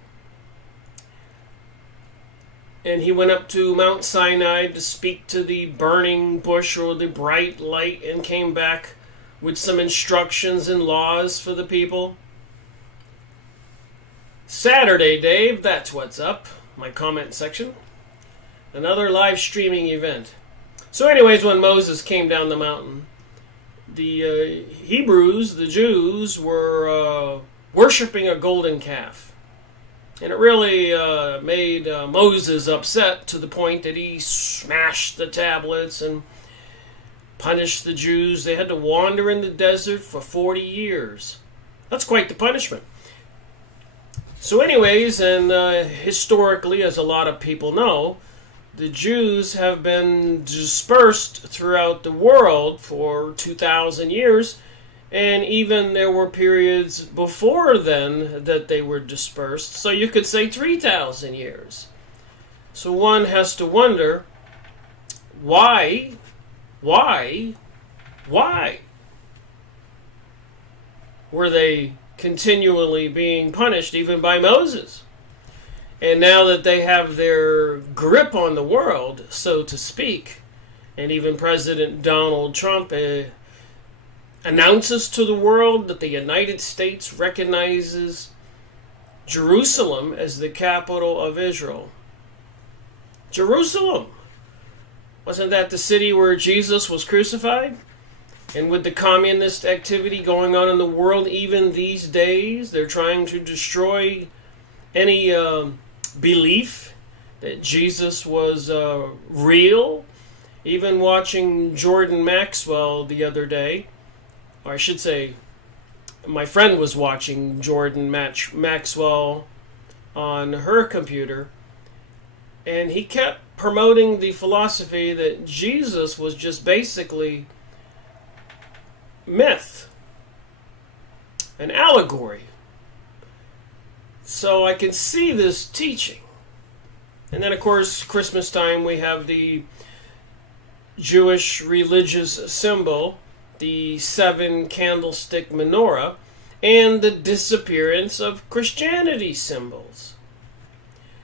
And he went up to Mount Sinai to speak to the burning bush or the bright light and came back with some instructions and laws for the people. Saturday, Dave, that's what's up. My comment section. Another live streaming event. So anyways, when Moses came down the mountain, the Hebrews, the Jews, were worshiping a golden calf. And it really made Moses upset to the point that he smashed the tablets and punished the Jews. They had to wander in the desert for 40 years. That's quite the punishment. So anyways, and historically, as a lot of people know, the Jews have been dispersed throughout the world for 2,000 years. And even there were periods before then that they were dispersed. So you could say 3,000 years. So one has to wonder, why were they continually being punished even by Moses? And now that they have their grip on the world, so to speak, and even President Donald Trump announces to the world that the United States recognizes Jerusalem as the capital of Israel. Jerusalem! Wasn't that the city where Jesus was crucified? And with the communist activity going on in the world even these days, they're trying to destroy any belief that Jesus was real. Even watching Jordan Maxwell the other day, or I should say, my friend was watching Jordan Maxwell on her computer, and he kept promoting the philosophy that Jesus was just basically myth, an allegory. So I can see this teaching. And then, of course, Christmas time, we have the Jewish religious symbol, the 7-candlestick menorah, and the disappearance of Christianity symbols.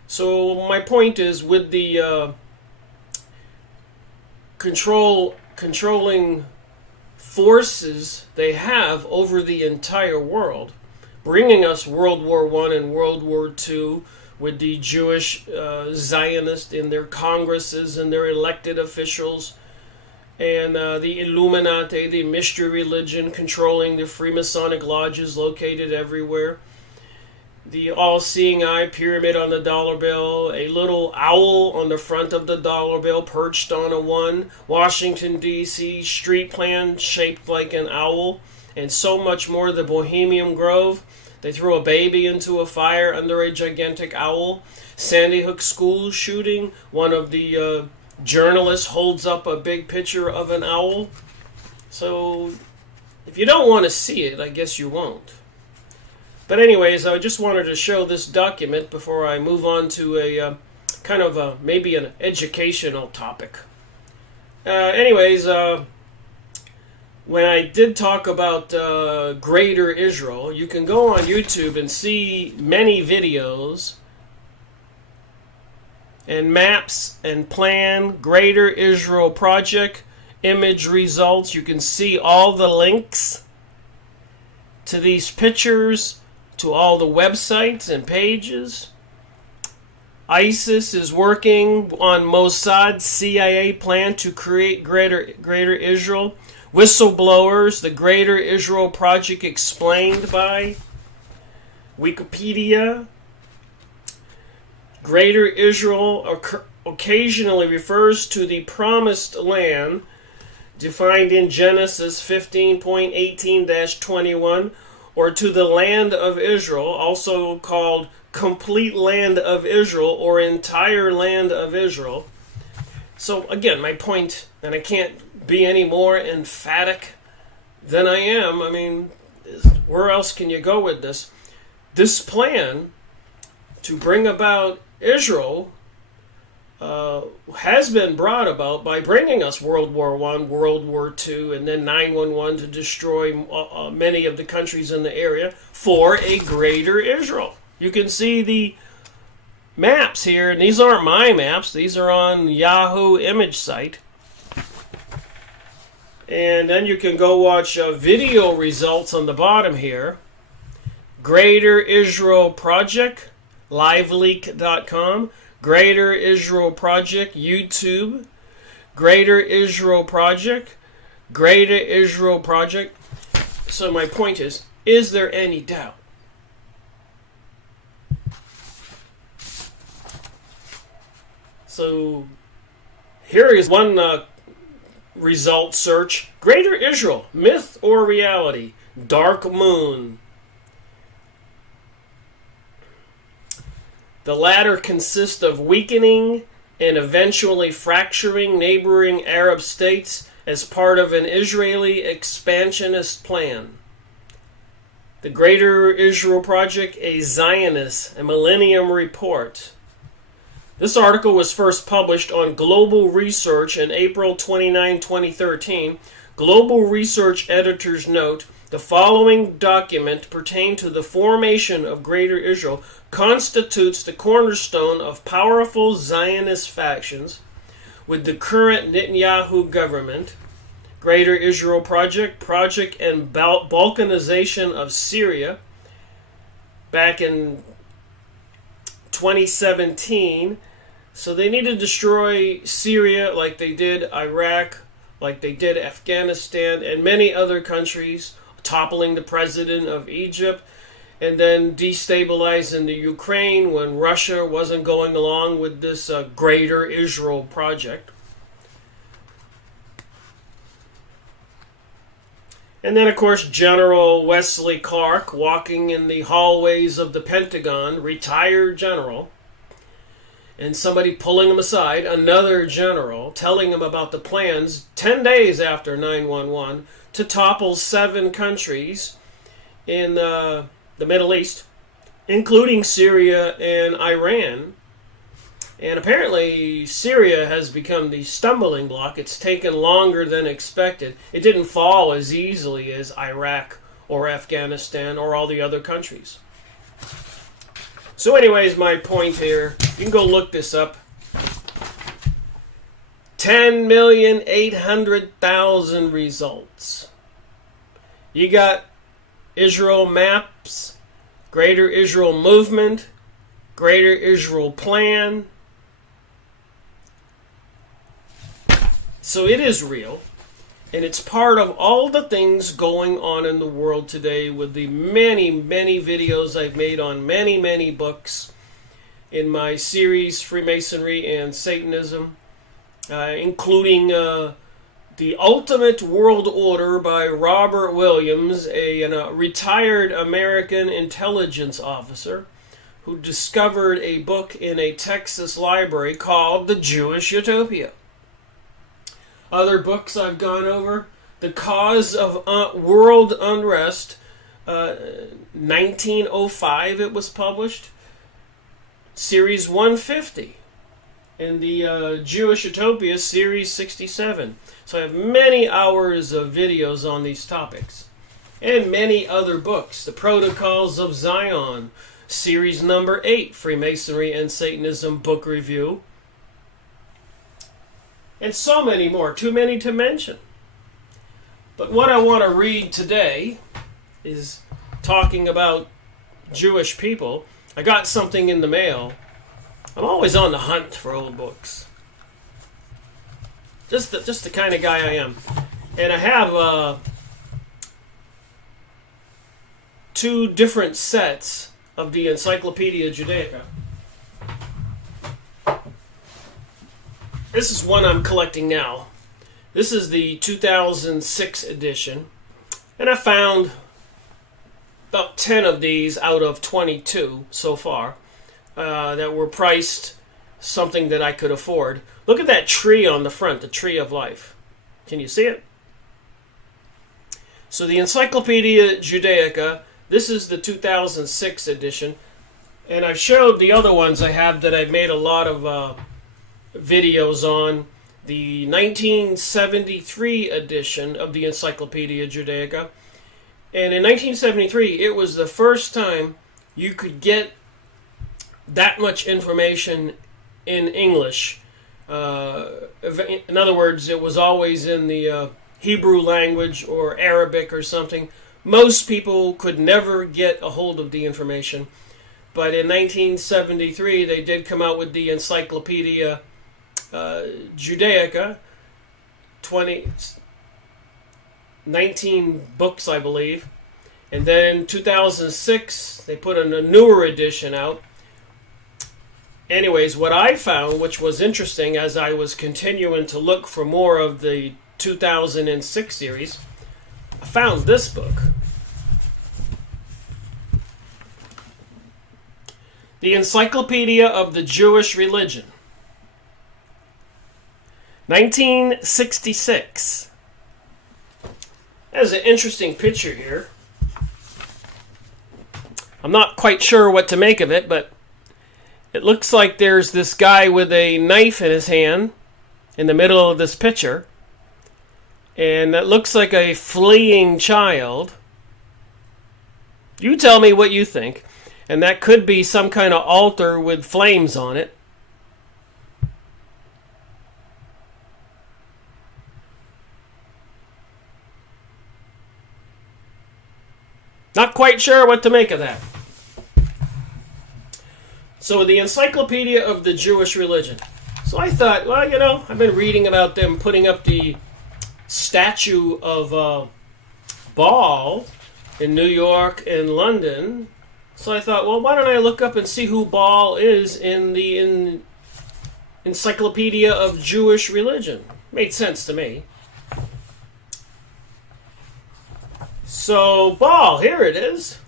So my point is, with the controlling forces they have over the entire world, bringing us World War I and World War II, with the Jewish Zionists in their congresses and their elected officials, and the Illuminati, the mystery religion, controlling the Freemasonic lodges located everywhere. The all-seeing eye pyramid on the dollar bill, a little owl on the front of the dollar bill perched on a 1, Washington, D.C. street plan shaped like an owl, and so much more. The Bohemian Grove, they threw a baby into a fire under a gigantic owl. Sandy Hook school shooting, one of the journalists holds up a big picture of an owl. So if you don't want to see it, I guess you won't. But anyways, I just wanted to show this document before I move on to a kind of maybe an educational topic. Anyways, when I did talk about Greater Israel, you can go on YouTube and see many videos and maps and plan Greater Israel Project, image results. You can see all the links to these pictures, to all the websites and pages. ISIS is working on Mossad's CIA plan to create Greater Israel. Whistleblowers, the Greater Israel Project explained by Wikipedia. Greater Israel occasionally refers to the Promised Land, defined in Genesis 15.18-21, or to the land of Israel, also called complete land of Israel or entire land of Israel. So again, my point, and I can't be any more emphatic than I am. I mean, where else can you go with this? This plan to bring about Israel has been brought about by bringing us World War I, World War II, and then 911 to destroy many of the countries in the area for a greater Israel. You can see the maps here, and these aren't my maps. These are on Yahoo image site. And then you can go watch video results on the bottom here. Greater Israel Project, liveleak.com. Greater Israel Project, YouTube. Greater Israel Project. Greater Israel Project. So my point is there any doubt? So here is one result search. Greater Israel, myth or reality? Dark moon. The latter consists of weakening and eventually fracturing neighboring Arab states as part of an Israeli expansionist plan. The Greater Israel Project, a Zionist, a Millennium Report. This article was first published on Global Research in April 29, 2013. Global Research editors note, the following document pertained to the formation of Greater Israel constitutes the cornerstone of powerful Zionist factions with the current Netanyahu government. Greater Israel Project and Balkanization of Syria back in 2017. So they need to destroy Syria like they did Iraq, like they did Afghanistan, and many other countries, toppling the president of Egypt, and then destabilizing the Ukraine when Russia wasn't going along with this Greater Israel Project. And then, of course, General Wesley Clark walking in the hallways of the Pentagon, retired general, and somebody pulling him aside, another general, telling him about the plans 10 days after 9/11 to topple 7 countries in the Middle East, including Syria and Iran. And apparently Syria has become the stumbling block. It's taken longer than expected. It didn't fall as easily as Iraq or Afghanistan or all the other countries. So anyways, my point here, you can go look this up. 10,800,000 results. You got Israel maps, Greater Israel Movement, Greater Israel Plan. So it is real, and it's part of all the things going on in the world today with the many, many videos I've made on many, many books in my series Freemasonry and Satanism, including The Ultimate World Order by Robert Williams, a retired American intelligence officer who discovered a book in a Texas library called The Jewish Utopia. Other books I've gone over, The Cause of World Unrest, 1905 it was published, Series 150, and the Jewish Utopia, Series 67. So I have many hours of videos on these topics, and many other books. The Protocols of Zion, Series number 8, Freemasonry and Satanism Book Review, and so many more, too many to mention. But what I want to read today is talking about Jewish people. I got something in the mail. I'm always on the hunt for old books. Just the kind of guy I am. And I have 2 different sets of the Encyclopedia Judaica. This is one I'm collecting now. This is the 2006 edition. And I found about 10 of these out of 22 so far that were priced something that I could afford. Look at that tree on the front, the tree of life. Can you see it? So the Encyclopedia Judaica, this is the 2006 edition. And I've showed the other ones I have that I've made a lot of videos on. The 1973 edition of the Encyclopedia Judaica. And in 1973, it was the first time you could get that much information in English. In other words, it was always in the Hebrew language or Arabic or something. Most people could never get a hold of the information. But in 1973, they did come out with the Encyclopedia Judaica, 19 books, I believe. And then 2006, they put a newer edition out. Anyways, what I found, which was interesting as I was continuing to look for more of the 2006 series, I found this book. The Encyclopedia of the Jewish Religion. 1966. There's an interesting picture here. I'm not quite sure what to make of it, but it looks like there's this guy with a knife in his hand in the middle of this picture. And that looks like a fleeing child. You tell me what you think. And that could be some kind of altar with flames on it. Not quite sure what to make of that. So the Encyclopedia of the Jewish Religion. So I thought, well, you know, I've been reading about them putting up the statue of Baal in New York and London. So I thought, well, why don't I look up and see who Baal is in the Encyclopedia of Jewish Religion? Made sense to me. So, Baal, here it is.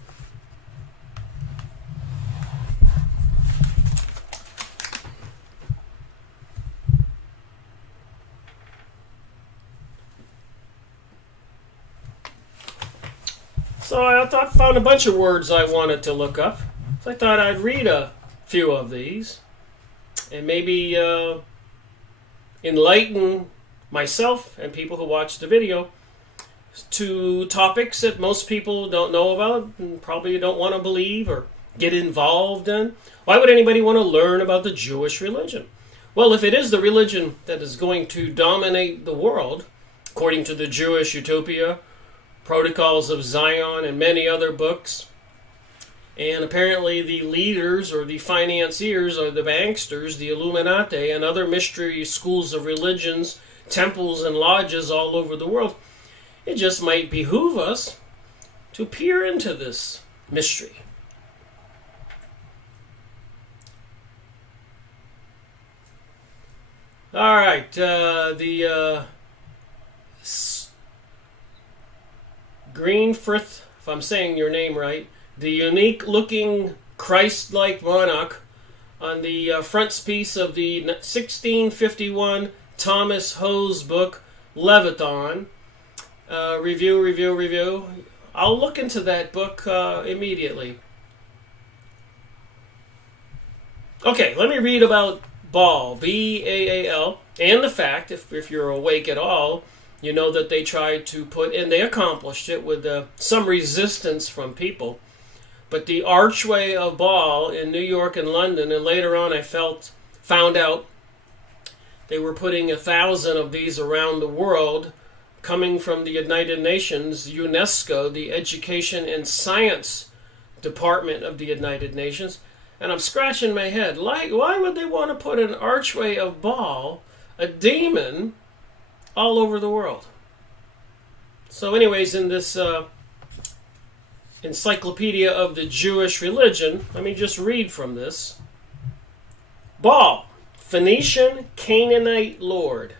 So I found a bunch of words I wanted to look up. So I thought I'd read a few of these and maybe enlighten myself and people who watch the video to topics that most people don't know about and probably don't want to believe or get involved in. Why would anybody want to learn about the Jewish religion? Well, if it is the religion that is going to dominate the world, according to the Jewish Utopia, Protocols of Zion, and many other books, and apparently the leaders or the financiers or the banksters, the Illuminati, and other mystery schools of religions, temples, and lodges all over the world, it just might behoove us to peer into this mystery. All right, Greenfrith, if I'm saying your name right, the unique-looking Christ-like monarch on the frontispiece of the 1651 Thomas Ho's book, Leviathan. Review. I'll look into that book immediately. Okay, let me read about Baal, B-A-A-L, and the fact, if you're awake at all, you know that they tried to put, and they accomplished it with some resistance from people, but the archway of Baal in New York and London, and later on I found out they were putting 1,000 of these around the world, coming from the United Nations, UNESCO, the Education and Science Department of the United Nations. And I'm scratching my head. Why would they want to put an archway of Baal, a demon, all over the world? So anyways, in this Encyclopedia of the Jewish Religion, let me just read from this. Baal, Phoenician Canaanite lord.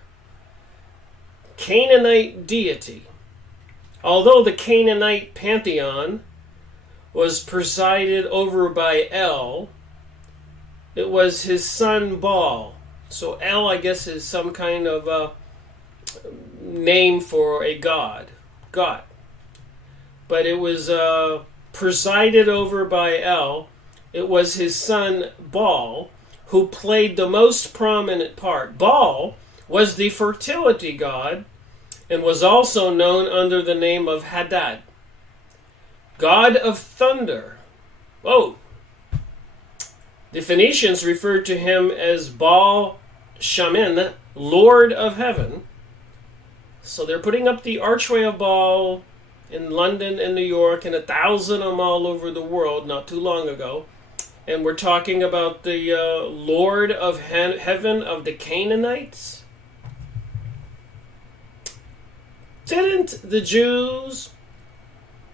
Canaanite deity. Although the Canaanite pantheon was presided over by El. It was his son Baal. So El, I guess, is some kind of name for a god. God. But it was presided over by El. It was his son Baal who played the most prominent part. Baal was the fertility god and was also known under the name of Hadad, god of thunder. Whoa! The Phoenicians referred to him as Baal Shamin, Lord of Heaven. So they're putting up the Archway of Baal in London and New York and 1,000 of them all over the world not too long ago. And we're talking about the Lord of Heaven of the Canaanites. Didn't the Jews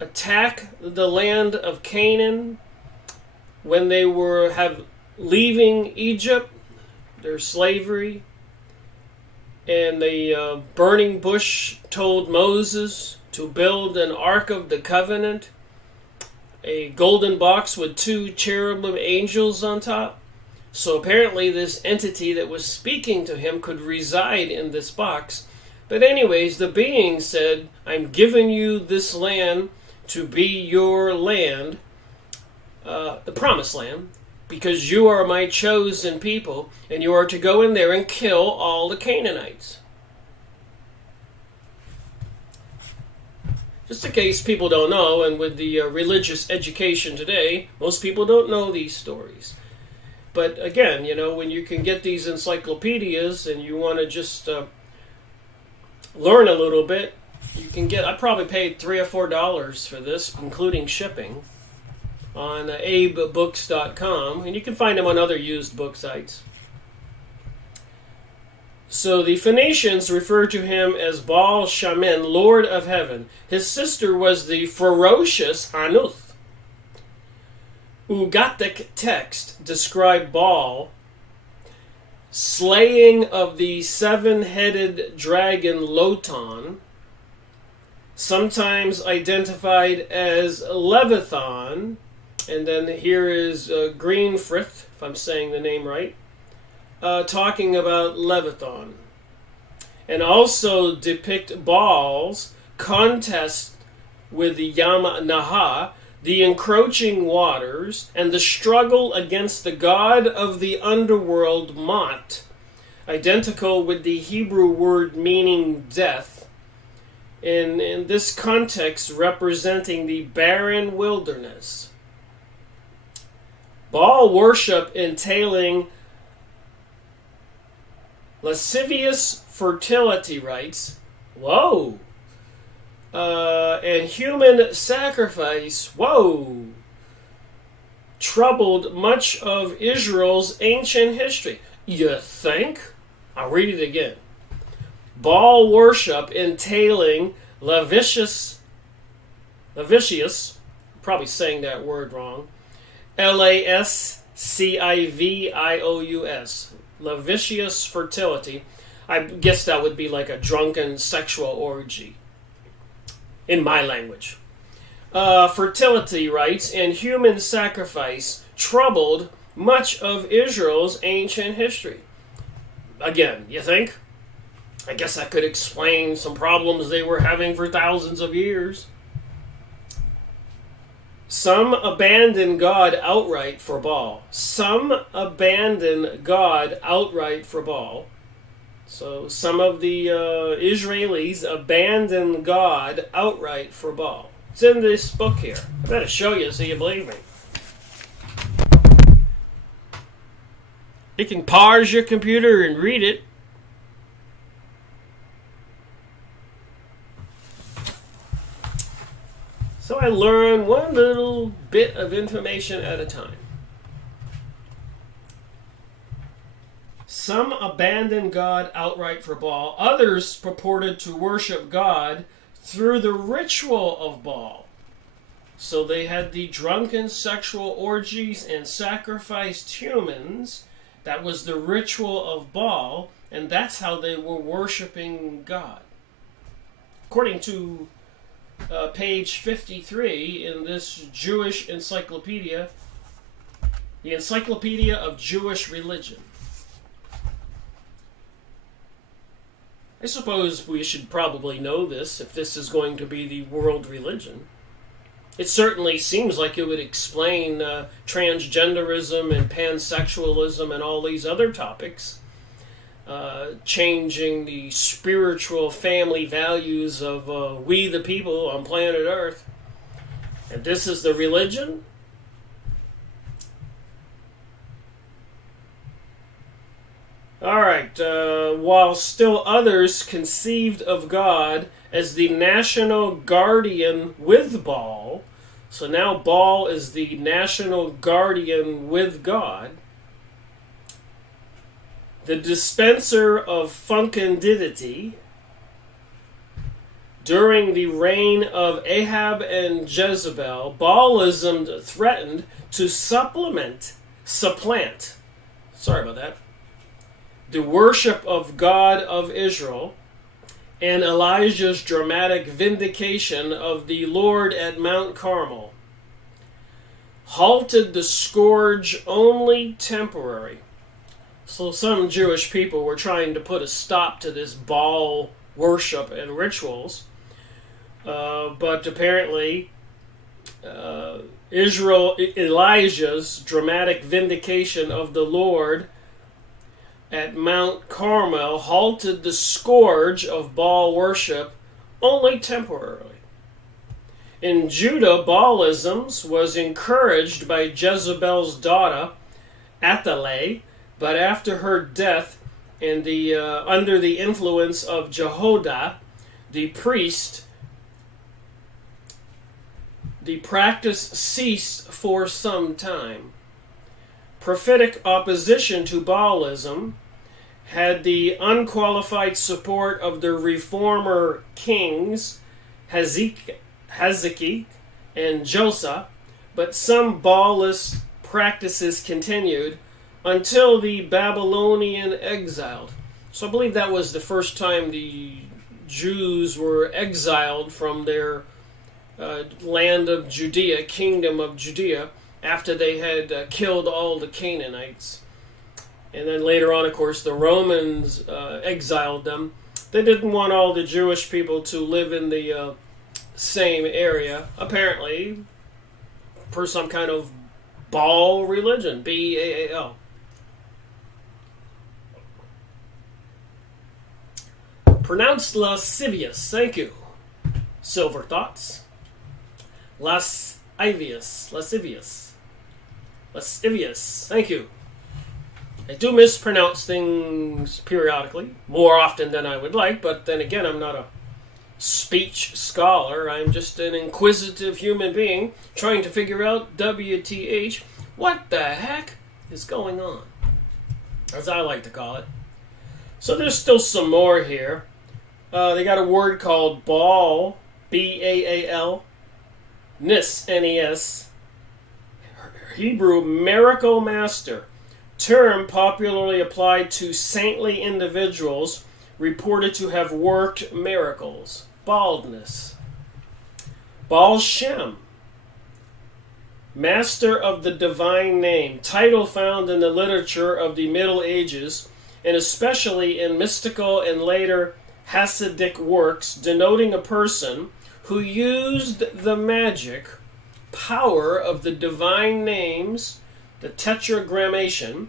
attack the land of Canaan when they were leaving Egypt, their slavery? And the burning bush told Moses to build an Ark of the Covenant, a golden box with 2 cherubim angels on top. So apparently this entity that was speaking to him could reside in this box. But anyways, the being said, I'm giving you this land to be your land, the promised land, because you are my chosen people, and you are to go in there and kill all the Canaanites. Just in case people don't know, and with the religious education today, most people don't know these stories. But again, when you can get these encyclopedias and you want to just learn a little bit, you can get, I probably paid $3 or $4 for this, including shipping, on abebooks.com, and you can find them on other used book sites. So the Phoenicians referred to him as Baal Shamin, Lord of Heaven. His sister was the ferocious Anuth. Ugatic text describe Baal slaying of the 7-headed dragon Lotan, sometimes identified as Leviathan, and then here is Greenfrith, if I'm saying the name right, talking about Leviathan. And also depict Baal's contest with the Yam Naha, the encroaching waters, and the struggle against the god of the underworld, Mot, identical with the Hebrew word meaning death, in this context representing the barren wilderness. Baal worship entailing lascivious fertility rites, and human sacrifice, troubled much of Israel's ancient history. You think? I'll read it again. Baal worship entailing lascivious, probably saying that word wrong, Lascivious, lascivious fertility. I guess that would be like a drunken sexual orgy in my language. Fertility rites and human sacrifice troubled much of Israel's ancient history. Again, you think? I guess that could explain some problems they were having for thousands of years. Some abandon God outright for Baal. So some of the Israelis abandon God outright for Baal. It's in this book here. I better show you so you believe me. You can pause your computer and read it. So I learn one little bit of information at a time. Some abandoned God outright for Baal. Others purported to worship God through the ritual of Baal. So they had the drunken sexual orgies and sacrificed humans. That was the ritual of Baal, and that's how they were worshiping God. According to page 53 in this Jewish encyclopedia, the Encyclopedia of Jewish Religion. I suppose we should probably know this if this is going to be the world religion. It certainly seems like it would explain transgenderism and pansexualism and all these other topics, changing the spiritual family values of we the people on planet Earth. And this is the religion? All right, while still others conceived of God as the national guardian with Baal, so now Baal is the national guardian with God, the dispenser of fecundity, during the reign of Ahab and Jezebel, Baalism threatened to supplant, the worship of God of Israel, and Elijah's dramatic vindication of the Lord at Mount Carmel halted the scourge only temporary. So some Jewish people were trying to put a stop to this Baal worship and rituals, but apparently Elijah's dramatic vindication of the Lord at Mount Carmel halted the scourge of Baal worship only temporarily. In Judah, Baalism was encouraged by Jezebel's daughter, Athaliah, but after her death and under the influence of Jehoiada, the priest, the practice ceased for some time. Prophetic opposition to Baalism had the unqualified support of the reformer kings Hezekiah and Josiah, but some Baalist practices continued until the Babylonian exile. So I believe that was the first time the Jews were exiled from their land of Judea, kingdom of Judea, after they had killed all the Canaanites. And then later on, of course, the Romans exiled them. They didn't want all the Jewish people to live in the same area, apparently, for some kind of Baal religion, B-A-A-L. Pronounced lascivious, thank you. Silver thoughts. Lascivious, thank you. I do mispronounce things periodically, more often than I would like, but then again, I'm not a speech scholar. I'm just an inquisitive human being trying to figure out WTH, what the heck is going on, as I like to call it. So there's still some more here. They got a word called Baal, B-A-A-L, Nis, N-E-S, Hebrew miracle master, term popularly applied to saintly individuals reported to have worked miracles. Baldness. Baal Shem, master of the divine name, title found in the literature of the Middle Ages, and especially in mystical and later Hasidic works, denoting a person who used the magic power of the divine names, the tetragrammation,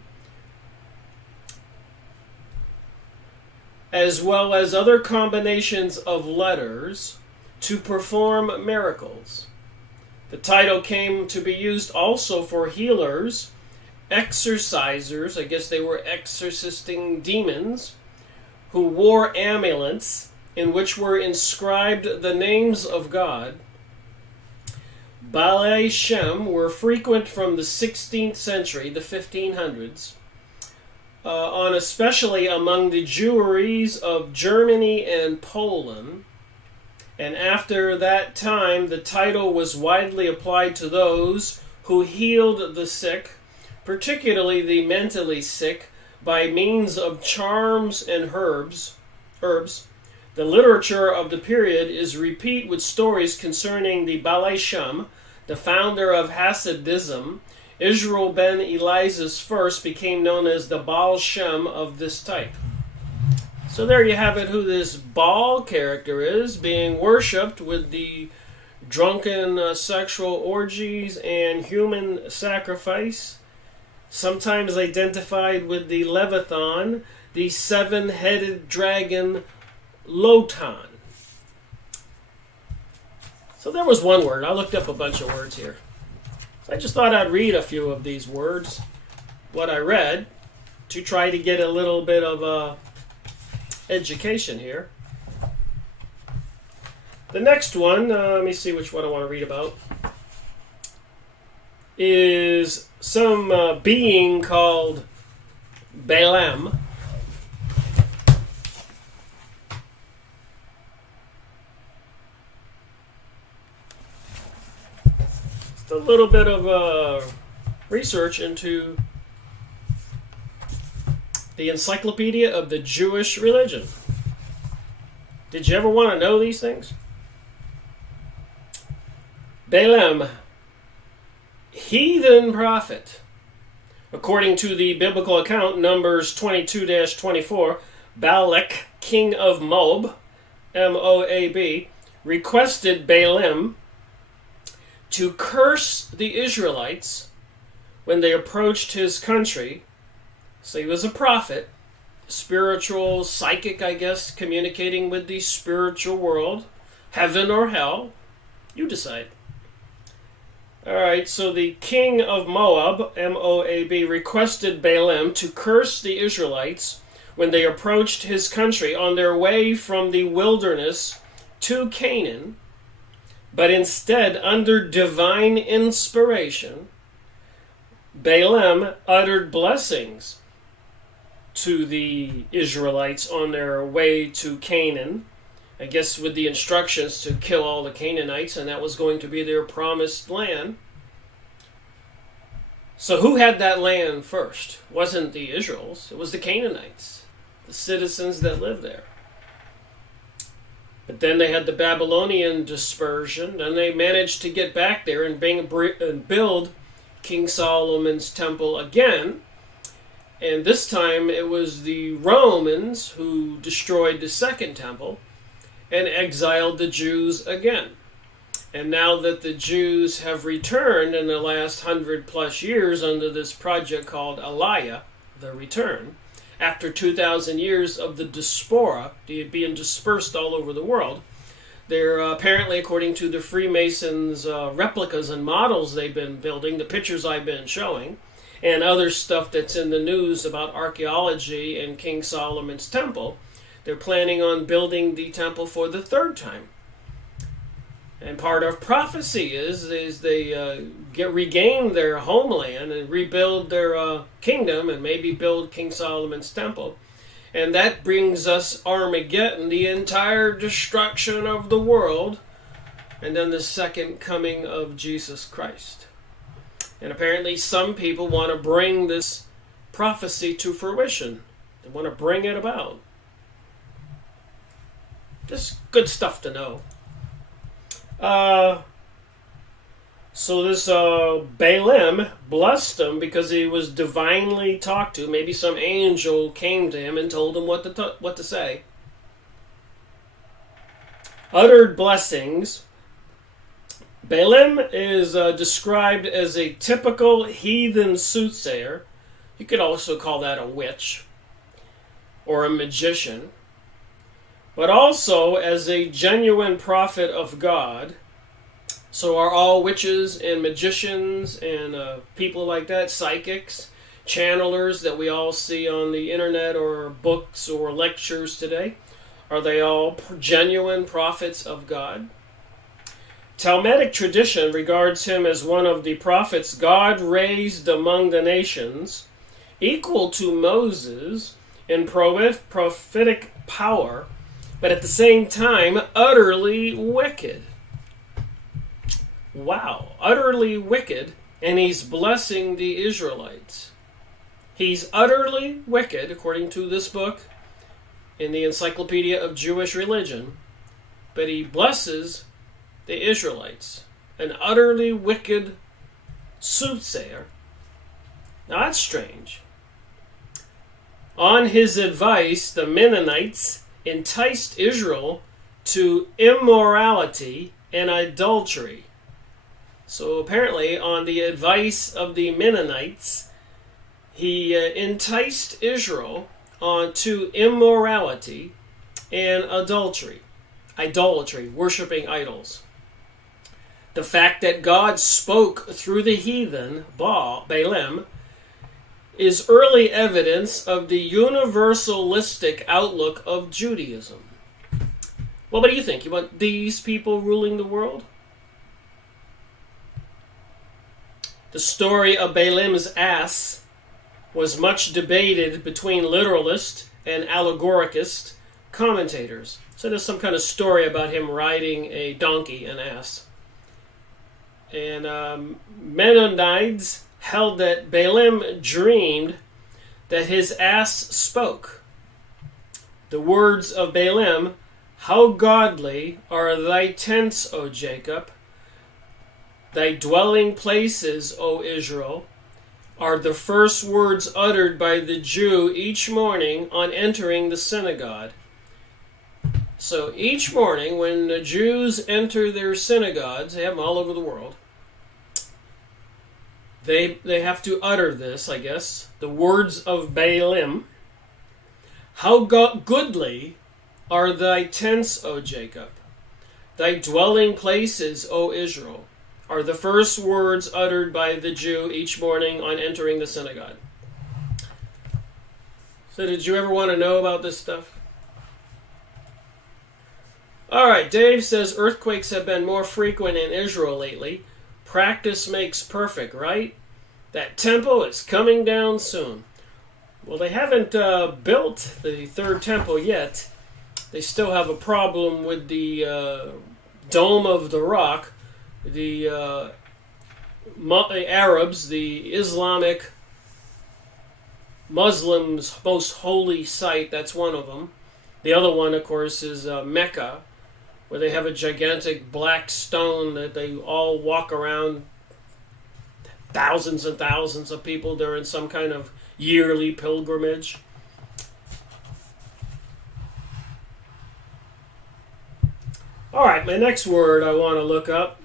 as well as other combinations of letters to perform miracles. The title came to be used also for healers, exorcisers, I guess they were exorcisting demons, who wore amulets in which were inscribed the names of God. Baalei Shem were frequent from the 16th century, the 1500s, on especially among the Jewries of Germany and Poland. And after that time, the title was widely applied to those who healed the sick, particularly the mentally sick, by means of charms and herbs, The literature of the period is replete with stories concerning the Balei Shem, the founder of Hasidism. Israel ben Eliza's first became known as the Baal Shem of this type. So there you have it, who this Baal character is, being worshipped with the drunken sexual orgies and human sacrifice, sometimes identified with the Leviathan, the seven-headed dragon Lotan. So there was one word. I looked up a bunch of words here. So I just thought I'd read a few of these words, what I read, to try to get a little bit of education here. The next one, let me see which one I want to read about, is some being called Balaam. Just a little bit of research into the Encyclopedia of the Jewish religion. Did you ever want to know these things? Balaam, heathen prophet. According to the biblical account, Numbers 22-24, Balak, king of Moab, M-O-A-B, requested Balaam to curse the Israelites when they approached his country. So he was a prophet, spiritual, psychic, I guess, communicating with the spiritual world, heaven or hell. You decide. All right, so the king of Moab, M-O-A-B, requested Balaam to curse the Israelites when they approached his country on their way from the wilderness to Canaan, but instead, under divine inspiration, Balaam uttered blessings to the Israelites on their way to Canaan, I guess with the instructions to kill all the Canaanites, and that was going to be their promised land. So who had that land first? It wasn't the Israels, it was the Canaanites, the citizens that lived there. But then they had the Babylonian dispersion, and they managed to get back there and build King Solomon's temple again. And this time it was the Romans who destroyed the second temple and exiled the Jews again. And now that the Jews have returned in the last 100+ years under this project called Aliyah, the return, after 2,000 years of the diaspora, being dispersed all over the world, they're apparently, according to the Freemasons' replicas and models they've been building, the pictures I've been showing, and other stuff that's in the news about archaeology and King Solomon's temple, they're planning on building the temple for the third time. And part of prophecy is they regain their homeland and rebuild their kingdom and maybe build King Solomon's temple. And that brings us Armageddon, the entire destruction of the world, and then the second coming of Jesus Christ. And apparently some people want to bring this prophecy to fruition. They want to bring it about. Just good stuff to know. So this Balaam blessed him because he was divinely talked to. Maybe some angel came to him and told him what to say. Uttered blessings. Balaam is described as a typical heathen soothsayer. You could also call that a witch or a magician. But also as a genuine prophet of God. So are all witches and magicians and people like that, psychics, channelers that we all see on the internet or books or lectures today? Are they all genuine prophets of God? Talmudic tradition regards him as one of the prophets God raised among the nations, equal to Moses in prophetic power, but at the same time utterly wicked. Wow, utterly wicked, and he's blessing the Israelites. He's utterly wicked, according to this book, in the Encyclopedia of Jewish Religion, but he blesses the Israelites, an utterly wicked soothsayer. Now that's strange. On his advice, the Mennonites enticed Israel to immorality and adultery. So apparently, on the advice of the Mennonites, he enticed Israel onto immorality and adultery. Idolatry, worshiping idols. The fact that God spoke through the heathen, Balaam, is early evidence of the universalistic outlook of Judaism. Well, what do you think? You want these people ruling the world? The story of Balaam's ass was much debated between literalist and allegoricist commentators. So there's some kind of story about him riding a donkey, an ass. And Mennonites held that Balaam dreamed that his ass spoke. The words of Balaam, "How godly are thy tents, O Jacob, thy dwelling places, O Israel," are the first words uttered by the Jew each morning on entering the synagogue. So each morning when the Jews enter their synagogues, they have them all over the world, They have to utter this, I guess, the words of Balaam. "How goodly are thy tents, O Jacob, thy dwelling places, O Israel," are the first words uttered by the Jew each morning on entering the synagogue. So did you ever want to know about this stuff? All right, Dave says earthquakes have been more frequent in Israel lately. Practice makes perfect, right? That temple is coming down soon. Well, they haven't built the third temple yet. They still have a problem with the Dome of the Rock. The Arabs, the Islamic Muslims' most holy site, that's one of them. The other one, of course, is Mecca, where they have a gigantic black stone that they all walk around. Thousands and thousands of people during some kind of yearly pilgrimage. All right, my next word I want to look up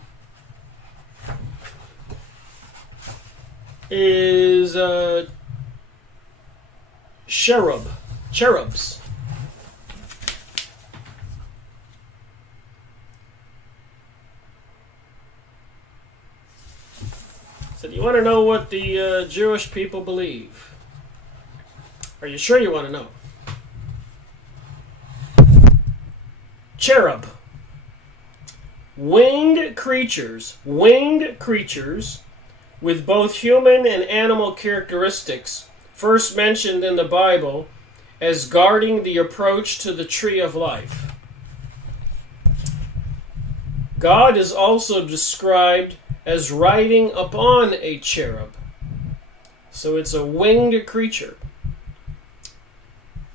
is cherub. Cherubs. So do you want to know what the Jewish people believe? Are you sure you want to know? Cherub. Winged creatures with both human and animal characteristics, first mentioned in the Bible as guarding the approach to the tree of life. God is also described as riding upon a cherub. So it's a winged creature.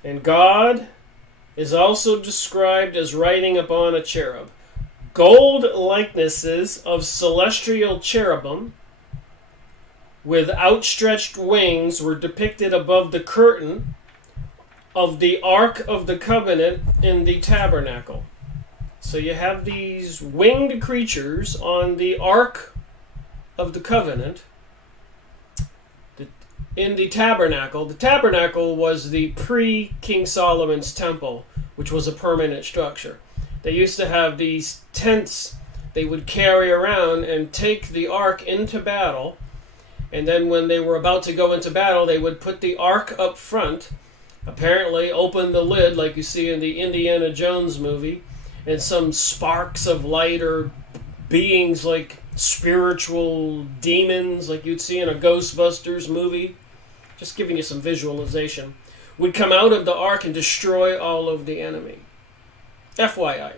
And God is also described as riding upon a cherub. Gold likenesses of celestial cherubim with outstretched wings were depicted above the curtain of the Ark of the Covenant in the tabernacle. So you have these winged creatures on the Ark of the Covenant in the tabernacle. The tabernacle was the pre-King Solomon's temple, which was a permanent structure. They used to have these tents they would carry around and take the ark into battle. And then when they were about to go into battle, they would put the ark up front, apparently open the lid like you see in the Indiana Jones movie, and some sparks of light or beings like spiritual demons like you'd see in a Ghostbusters movie, just giving you some visualization, would come out of the ark and destroy all of the enemy. FYI.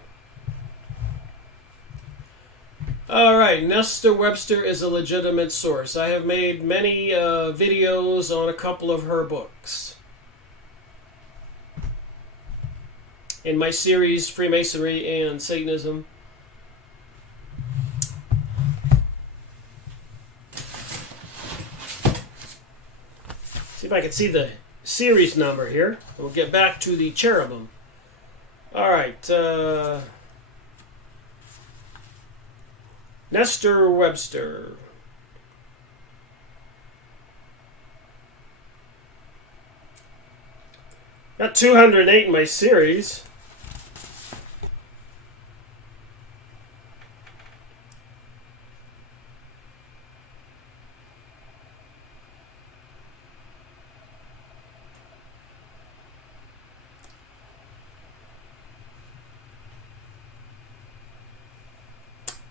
All right, Nestor Webster is a legitimate source. I have made many videos on a couple of her books. in my series, Freemasonry and Satanism. See if I can see the series number here. We'll get back to the cherubim. All right. Nestor Webster. Got 208 in my series.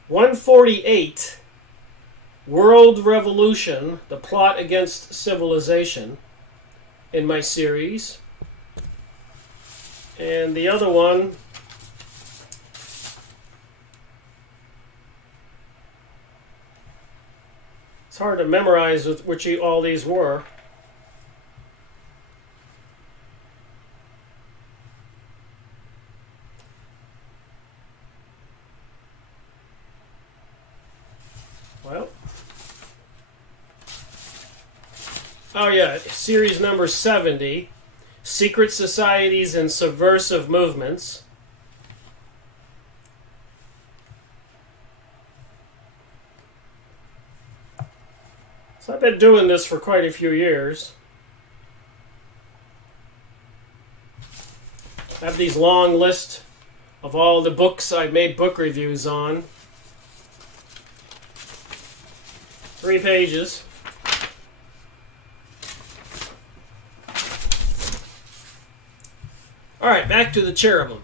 (148) World Revolution, the Plot Against Civilization, in my series. And the other one, it's hard to memorize which all these were. Well, oh yeah, series number 70. Secret Societies and Subversive Movements. So I've been doing this for quite a few years. I have these long lists of all the books I've made book reviews on. 3 pages. All right, back to the cherubim.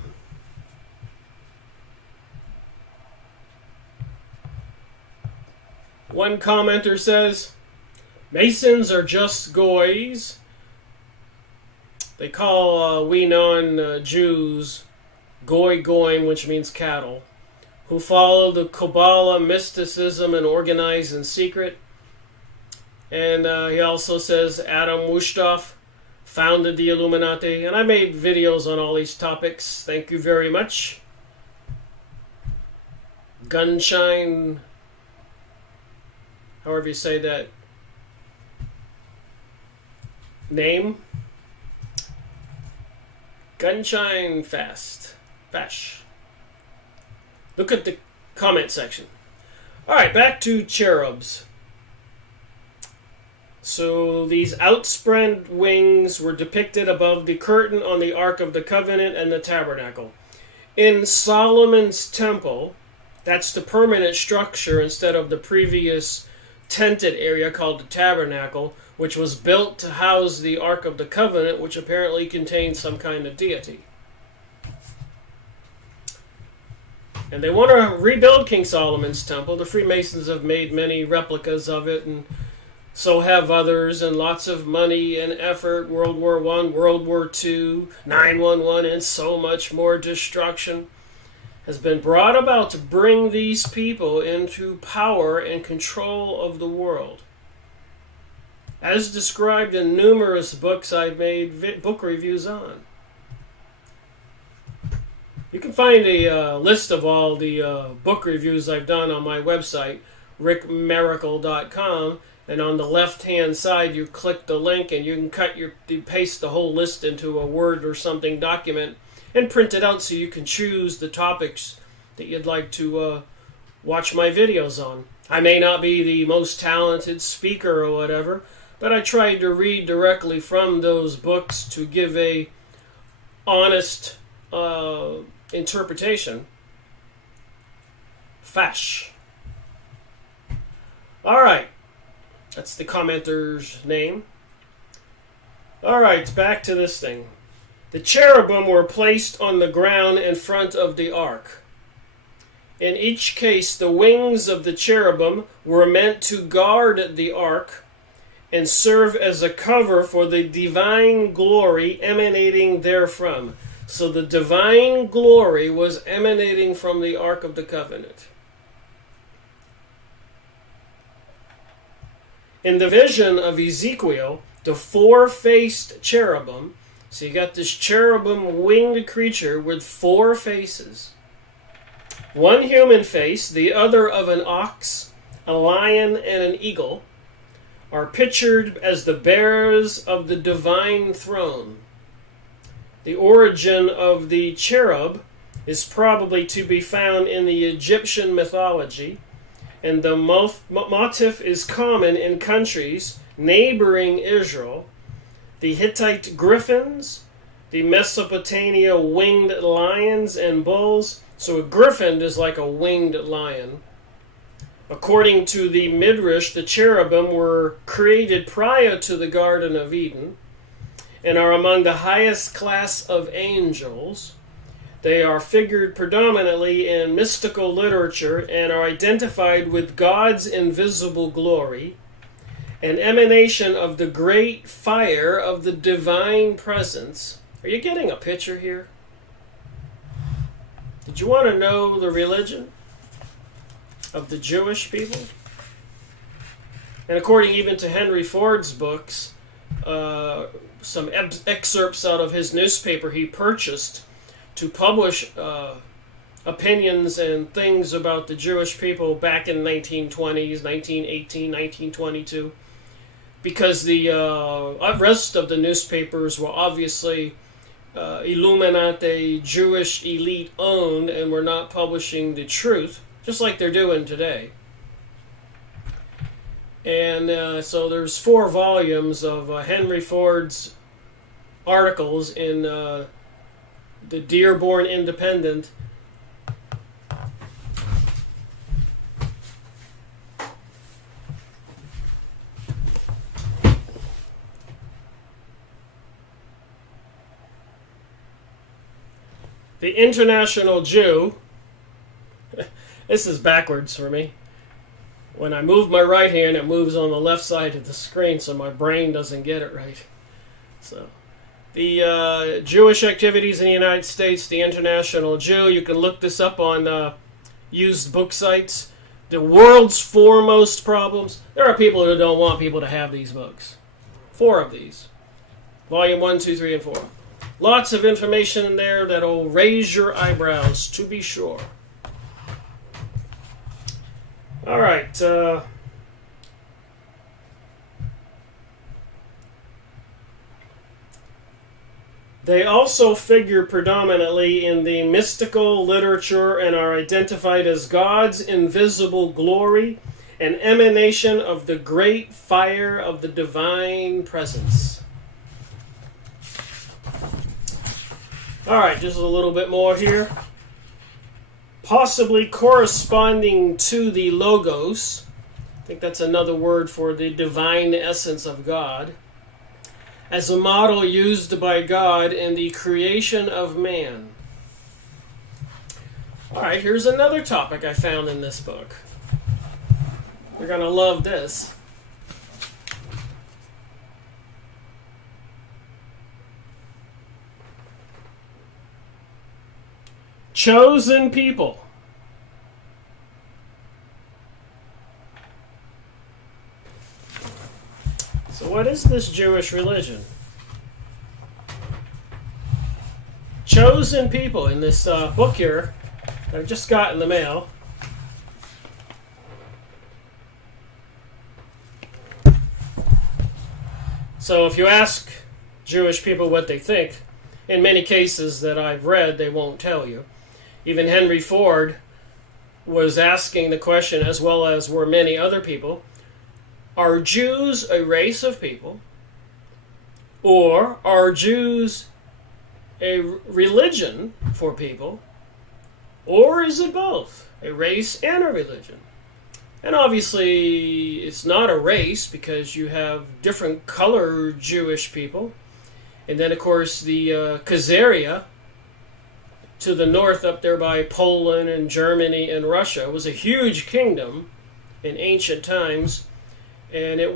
One commenter says, Masons are just goys. They call we non-Jews goy goyim, which means cattle, who follow the Kabbalah, mysticism, and organize in secret. And he also says Adam Wusthof founded the Illuminati, and I made videos on all these topics. Thank you very much. Gunshine, however you say that name. Gunshine Fash. Look at the comment section. Alright, back to cherubs. So these outspread wings were depicted above the curtain on the Ark of the Covenant and the Tabernacle. In Solomon's Temple, that's the permanent structure instead of the previous tented area called the Tabernacle, which was built to house the Ark of the Covenant, which apparently contained some kind of deity. And they want to rebuild King Solomon's Temple. The Freemasons have made many replicas of it, and so have others, and lots of money and effort. World War I, World War II, 9/11, and so much more destruction has been brought about to bring these people into power and control of the world. As described in numerous books I've made book reviews on. You can find a list of all the book reviews I've done on my website, rickmiracle.com. And on the left-hand side, you click the link, and you can you paste the whole list into a Word or something document and print it out so you can choose the topics that you'd like to watch my videos on. I may not be the most talented speaker or whatever, but I tried to read directly from those books to give a honest interpretation. Fash. All right. That's the commenter's name. Alright, back to this thing. The cherubim were placed on the ground in front of the ark. In each case, the wings of the cherubim were meant to guard the ark and serve as a cover for the divine glory emanating therefrom. So the divine glory was emanating from the Ark of the Covenant. In the vision of Ezekiel, the four-faced cherubim So you got this cherubim winged creature with 4 faces. One human face, the other of an ox, a lion, and an eagle, are pictured as the bearers of the divine throne. The origin of the cherub is probably to be found in the Egyptian mythology, and the motif is common in countries neighboring Israel. The Hittite griffins, the Mesopotamia winged lions and bulls. So a griffin is like a winged lion. According to the Midrash, the cherubim were created prior to the Garden of Eden and are among the highest class of angels. They are figured predominantly in mystical literature and are identified with God's invisible glory, an emanation of the great fire of the divine presence. Are you getting a picture here? Did you want to know the religion of the Jewish people? And according even to Henry Ford's books, some excerpts out of his newspaper he purchased to publish opinions and things about the Jewish people back in the 1920s, 1918, 1922, because the rest of the newspapers were obviously Illuminati, Jewish elite owned, and were not publishing the truth, just like they're doing today. And so there's 4 volumes of Henry Ford's articles in the Dearborn Independent. The International Jew. This is backwards for me. When I move my right hand, it moves on the left side of the screen, so my brain doesn't get it right. So, the Jewish activities in the United States, the International Jew. You can look this up on used book sites. The world's foremost problems. There are people who don't want people to have these books. 4 of these. Volume 1, 2, 3, and 4. Lots of information in there that'll raise your eyebrows, to be sure. All right. They also figure predominantly in the mystical literature and are identified as God's invisible glory, an emanation of the great fire of the divine presence. All right, just a little bit more here. Possibly corresponding to the Logos. I think that's another word for the divine essence of God. As a model used by God in the creation of man. All right, here's another topic I found in this book. You're going to love this. Chosen people. So what is this Jewish religion? Chosen people in this book here that I just got in the mail. So if you ask Jewish people what they think, in many cases that I've read, they won't tell you. Even Henry Ford was asking the question, as well as were many other people, are Jews a race of people? Or are Jews a religion for people? Or is it both, a race and a religion? And obviously it's not a race because you have different color Jewish people. And then of course the Khazaria, to the north up there by Poland and Germany and Russia, was a huge kingdom in ancient times, and they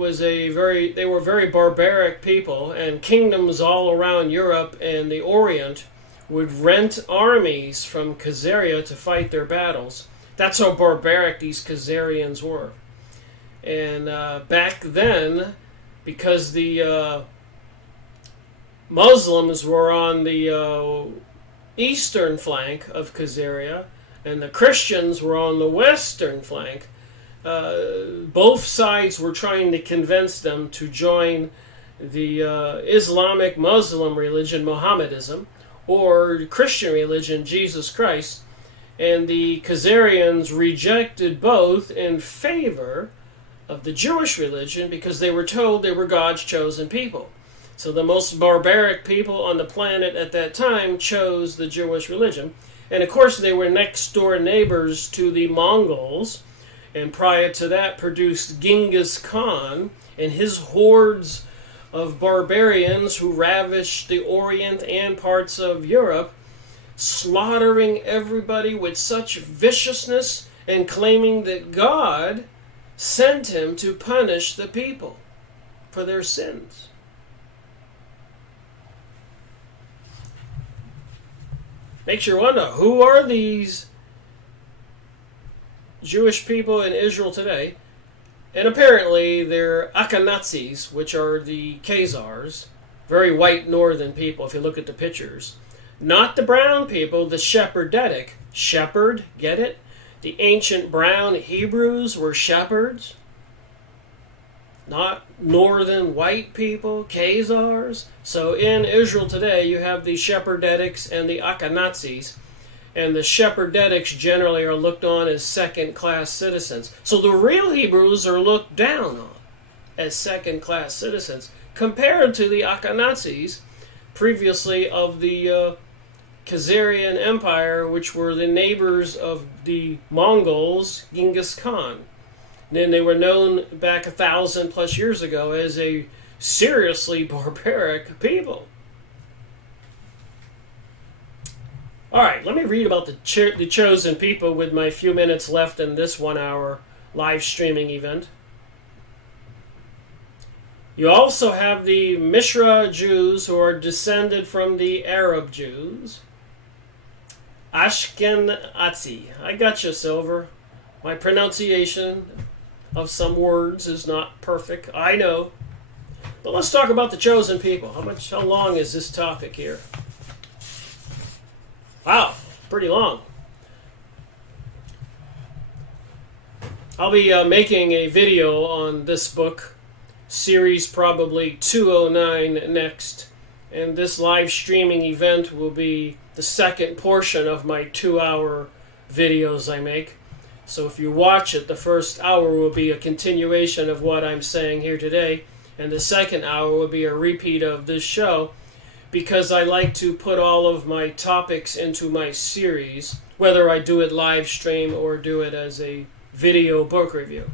were very barbaric people, and kingdoms all around Europe and the Orient would rent armies from Khazaria to fight their battles. That's how barbaric these Khazarians were. And back then, because the Muslims were on the eastern flank of Khazaria, and the Christians were on the western flank. Both sides were trying to convince them to join the Islamic Muslim religion, Mohammedanism, or Christian religion, Jesus Christ. And the Khazarians rejected both in favor of the Jewish religion because they were told they were God's chosen people. So the most barbaric people on the planet at that time chose the Jewish religion. And of course they were next door neighbors to the Mongols, and prior to that produced Genghis Khan and his hordes of barbarians who ravished the Orient and parts of Europe, slaughtering everybody with such viciousness and claiming that God sent him to punish the people for their sins. Makes you wonder, who are these Jewish people in Israel today? And apparently they're Akhenazis, which are the Khazars, very white northern people if you look at the pictures. Not the brown people, the Shepherdetic. Shepherd, get it? The ancient brown Hebrews were shepherds. Not northern white people, Khazars. So in Israel today, you have the Shepherdetics and the Akhenazis. And the Shepherdetics generally are looked on as second-class citizens. So the real Hebrews are looked down on as second-class citizens compared to the Akhenazis, previously of the Khazarian Empire, which were the neighbors of the Mongols, Genghis Khan. And then they were known back 1,000+ years ago as a seriously barbaric people. All right, let me read about the chosen people with my few minutes left in this 1-hour live streaming event. You also have the Mishra Jews, who are descended from the Arab Jews. Ashkenazi. I got you, Silver. My pronunciation of some words is not perfect, I know. But let's talk about the chosen people. How long is this topic here? Wow, pretty long. I'll be making a video on this book, series probably 209 next, and this live streaming event will be the second portion of my 2-hour videos I make. So if you watch it, the first hour will be a continuation of what I'm saying here today, and the second hour will be a repeat of this show, because I like to put all of my topics into my series, whether I do it live stream or do it as a video book review.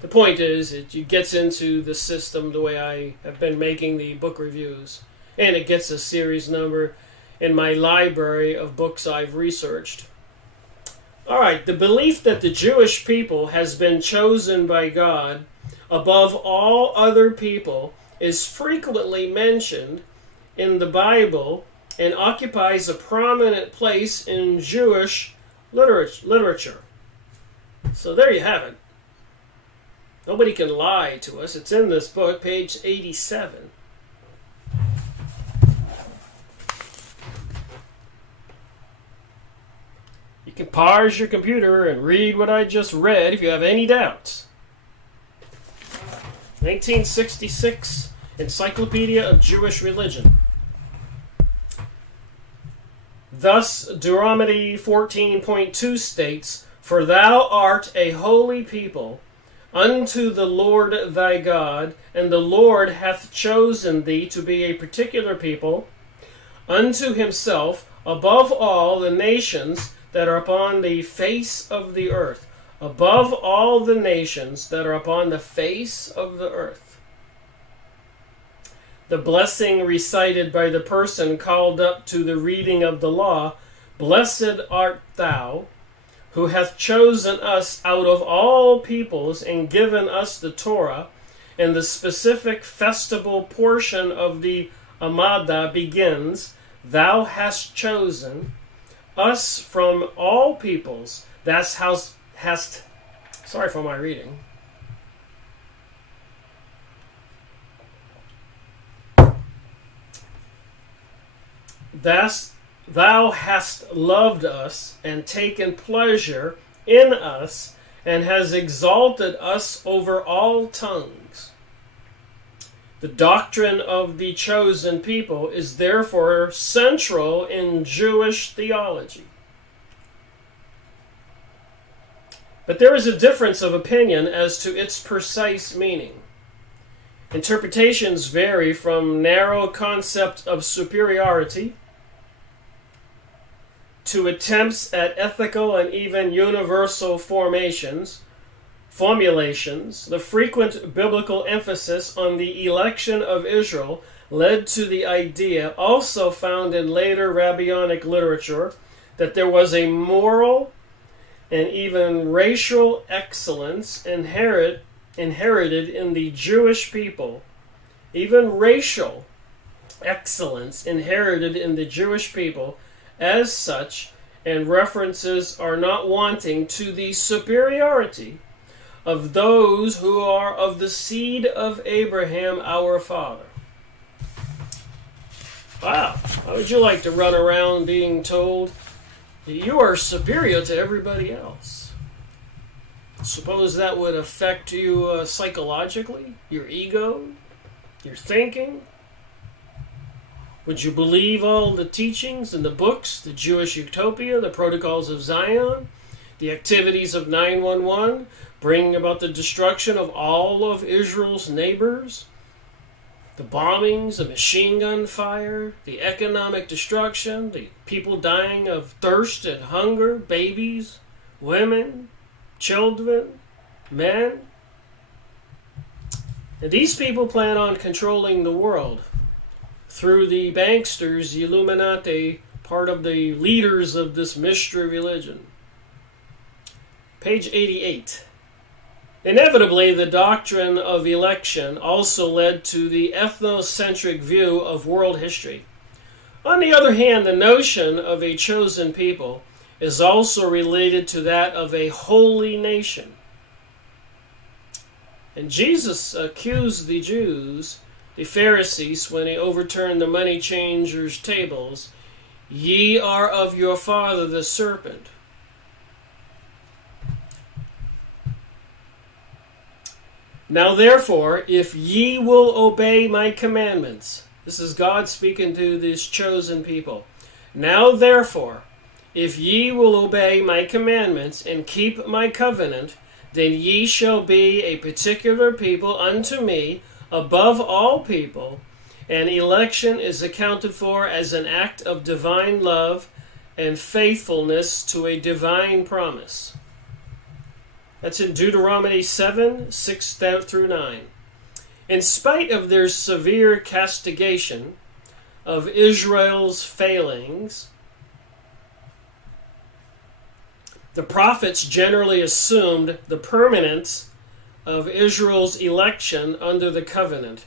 The point is, it gets into the system the way I have been making the book reviews, and it gets a series number in my library of books I've researched. All right, the belief that the Jewish people has been chosen by God above all other people is frequently mentioned in the Bible and occupies a prominent place in Jewish literature. So there you have it. Nobody can lie to us. It's in this book, page 87. You can pause your computer and read what I just read if you have any doubts. 1966, Encyclopedia of Jewish Religion. Thus, Deuteronomy 14.2 states, "For thou art a holy people unto the Lord thy God, and the Lord hath chosen thee to be a particular people unto himself above all the nations that are upon the face of the earth." Above all the nations that are upon the face of the earth. The blessing recited by the person called up to the reading of the law, "Blessed art thou, who hath chosen us out of all peoples and given us the Torah," and the specific festival portion of the Amada begins, "Thou hast chosen us from all peoples." That's how sorry for my reading. Thou hast loved us and taken pleasure in us and has exalted us over all tongues. The doctrine of the chosen people is therefore central in Jewish theology. But there is a difference of opinion as to its precise meaning. Interpretations vary from narrow concept of superiority to attempts at ethical and even universal formulations. The frequent biblical emphasis on the election of Israel led to the idea, also found in later rabbinic literature, that there was a moral and even racial excellence inherited in the Jewish people. Even racial excellence inherited in the Jewish people as such, and references are not wanting to the superiority of those who are of the seed of Abraham our father. Wow, how would you like to run around being told that you are superior to everybody else? Suppose that would affect you psychologically, your ego, your thinking. Would you believe all the teachings in the books, the Jewish Utopia, the Protocols of Zion, the activities of 911, bringing about the destruction of all of Israel's neighbors, the bombings, the machine gun fire, the economic destruction, the people dying of thirst and hunger, babies, women, children, men? And these people plan on controlling the world through the banksters, the Illuminati, part of the leaders of this mystery religion. Page 88. Inevitably, the doctrine of election also led to the ethnocentric view of world history. On the other hand, the notion of a chosen people is also related to that of a holy nation. And Jesus accused the Jews, the Pharisees, when he overturned the money changers' tables, "Ye are of your father the serpent." Now therefore, if ye will obey my commandments, this is God speaking to this chosen people. Now therefore, if ye will obey my commandments and keep my covenant, then ye shall be a particular people unto me above all people, and election is accounted for as an act of divine love and faithfulness to a divine promise. That's in Deuteronomy 7, 6 through 9. In spite of their severe castigation of Israel's failings, the prophets generally assumed the permanence of Israel's election under the covenant.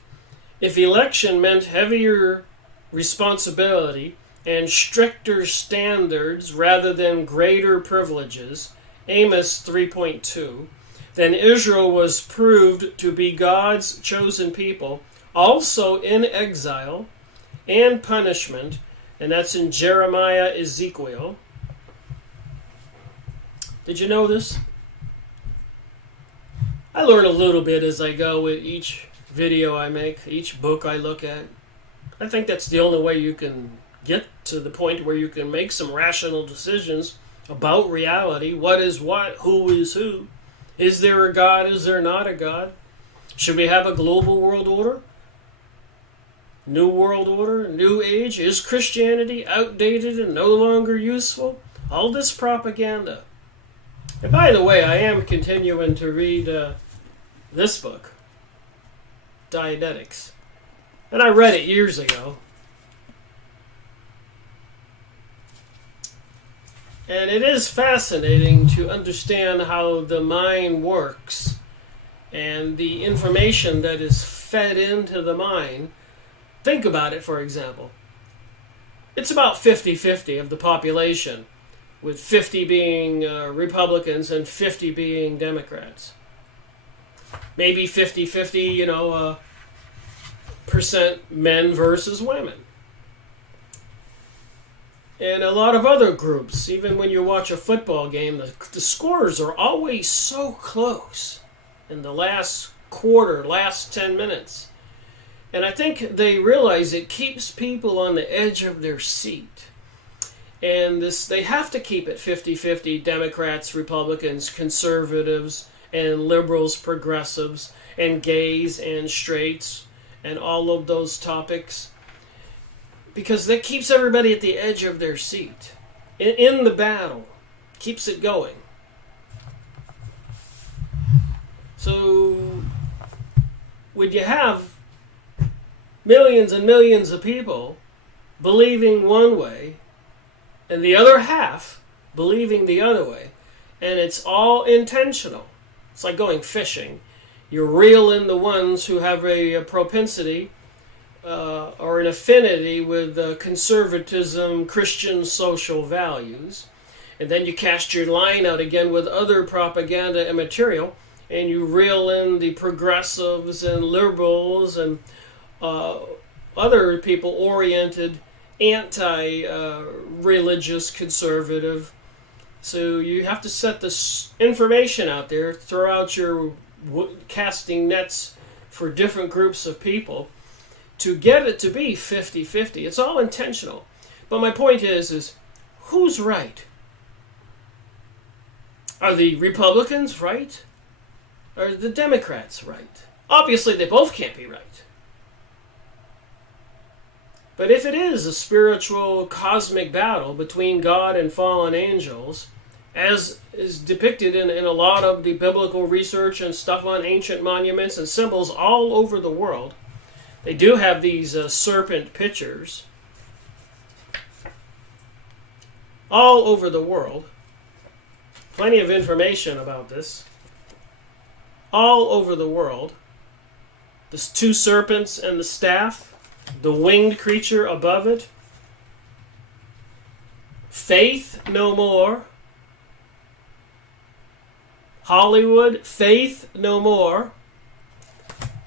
If election meant heavier responsibility and stricter standards rather than greater privileges, Amos 3.2, then Israel was proved to be God's chosen people, also in exile and punishment, and that's in Jeremiah, Ezekiel. Did you know this? I learn a little bit as I go with each video I make, each book I look at. I think that's the only way you can get to the point where you can make some rational decisions about reality. What is what? Who is who? Is there a God? Is there not a God? Should we have a global world order? New world order? New age? Is Christianity outdated and no longer useful? All this propaganda. And by the way, I am continuing to read this book, Dianetics. And I read it years ago. And it is fascinating to understand how the mind works and the information that is fed into the mind. Think about it, for example. It's about 50-50 of the population, with 50 being Republicans and 50 being Democrats. Maybe 50-50, percent men versus women. and a lot of other groups. Even when you watch a football game, the scores are always so close in the last quarter, last 10 minutes. And I think they realize it keeps people on the edge of their seat. And they have to keep it 50-50, Democrats, Republicans, conservatives, and liberals, progressives, and gays and straights, and all of those topics. Because that keeps everybody at the edge of their seat. In the battle. Keeps it going. So, when you have millions and millions of people believing one way, and the other half believing the other way, and it's all intentional. It's like going fishing. You reel in the ones who have a propensity or an affinity with conservatism, Christian social values, and then you cast your line out again with other propaganda and material, and you reel in the progressives and liberals and other people oriented anti-religious conservative. So you have to set this information out there, throw out your casting nets for different groups of people to get it to be 50-50. It's all intentional. But my point is who's right? Are the Republicans right? Are the Democrats right? Obviously they both can't be right. But if it is a spiritual cosmic battle between God and fallen angels, as is depicted in a lot of the biblical research and stuff on ancient monuments and symbols all over the world, they do have these serpent pictures all over the world. Plenty of information about this. All over the world. The two serpents and the staff. The winged creature above it. Faith no more. Hollywood, faith no more.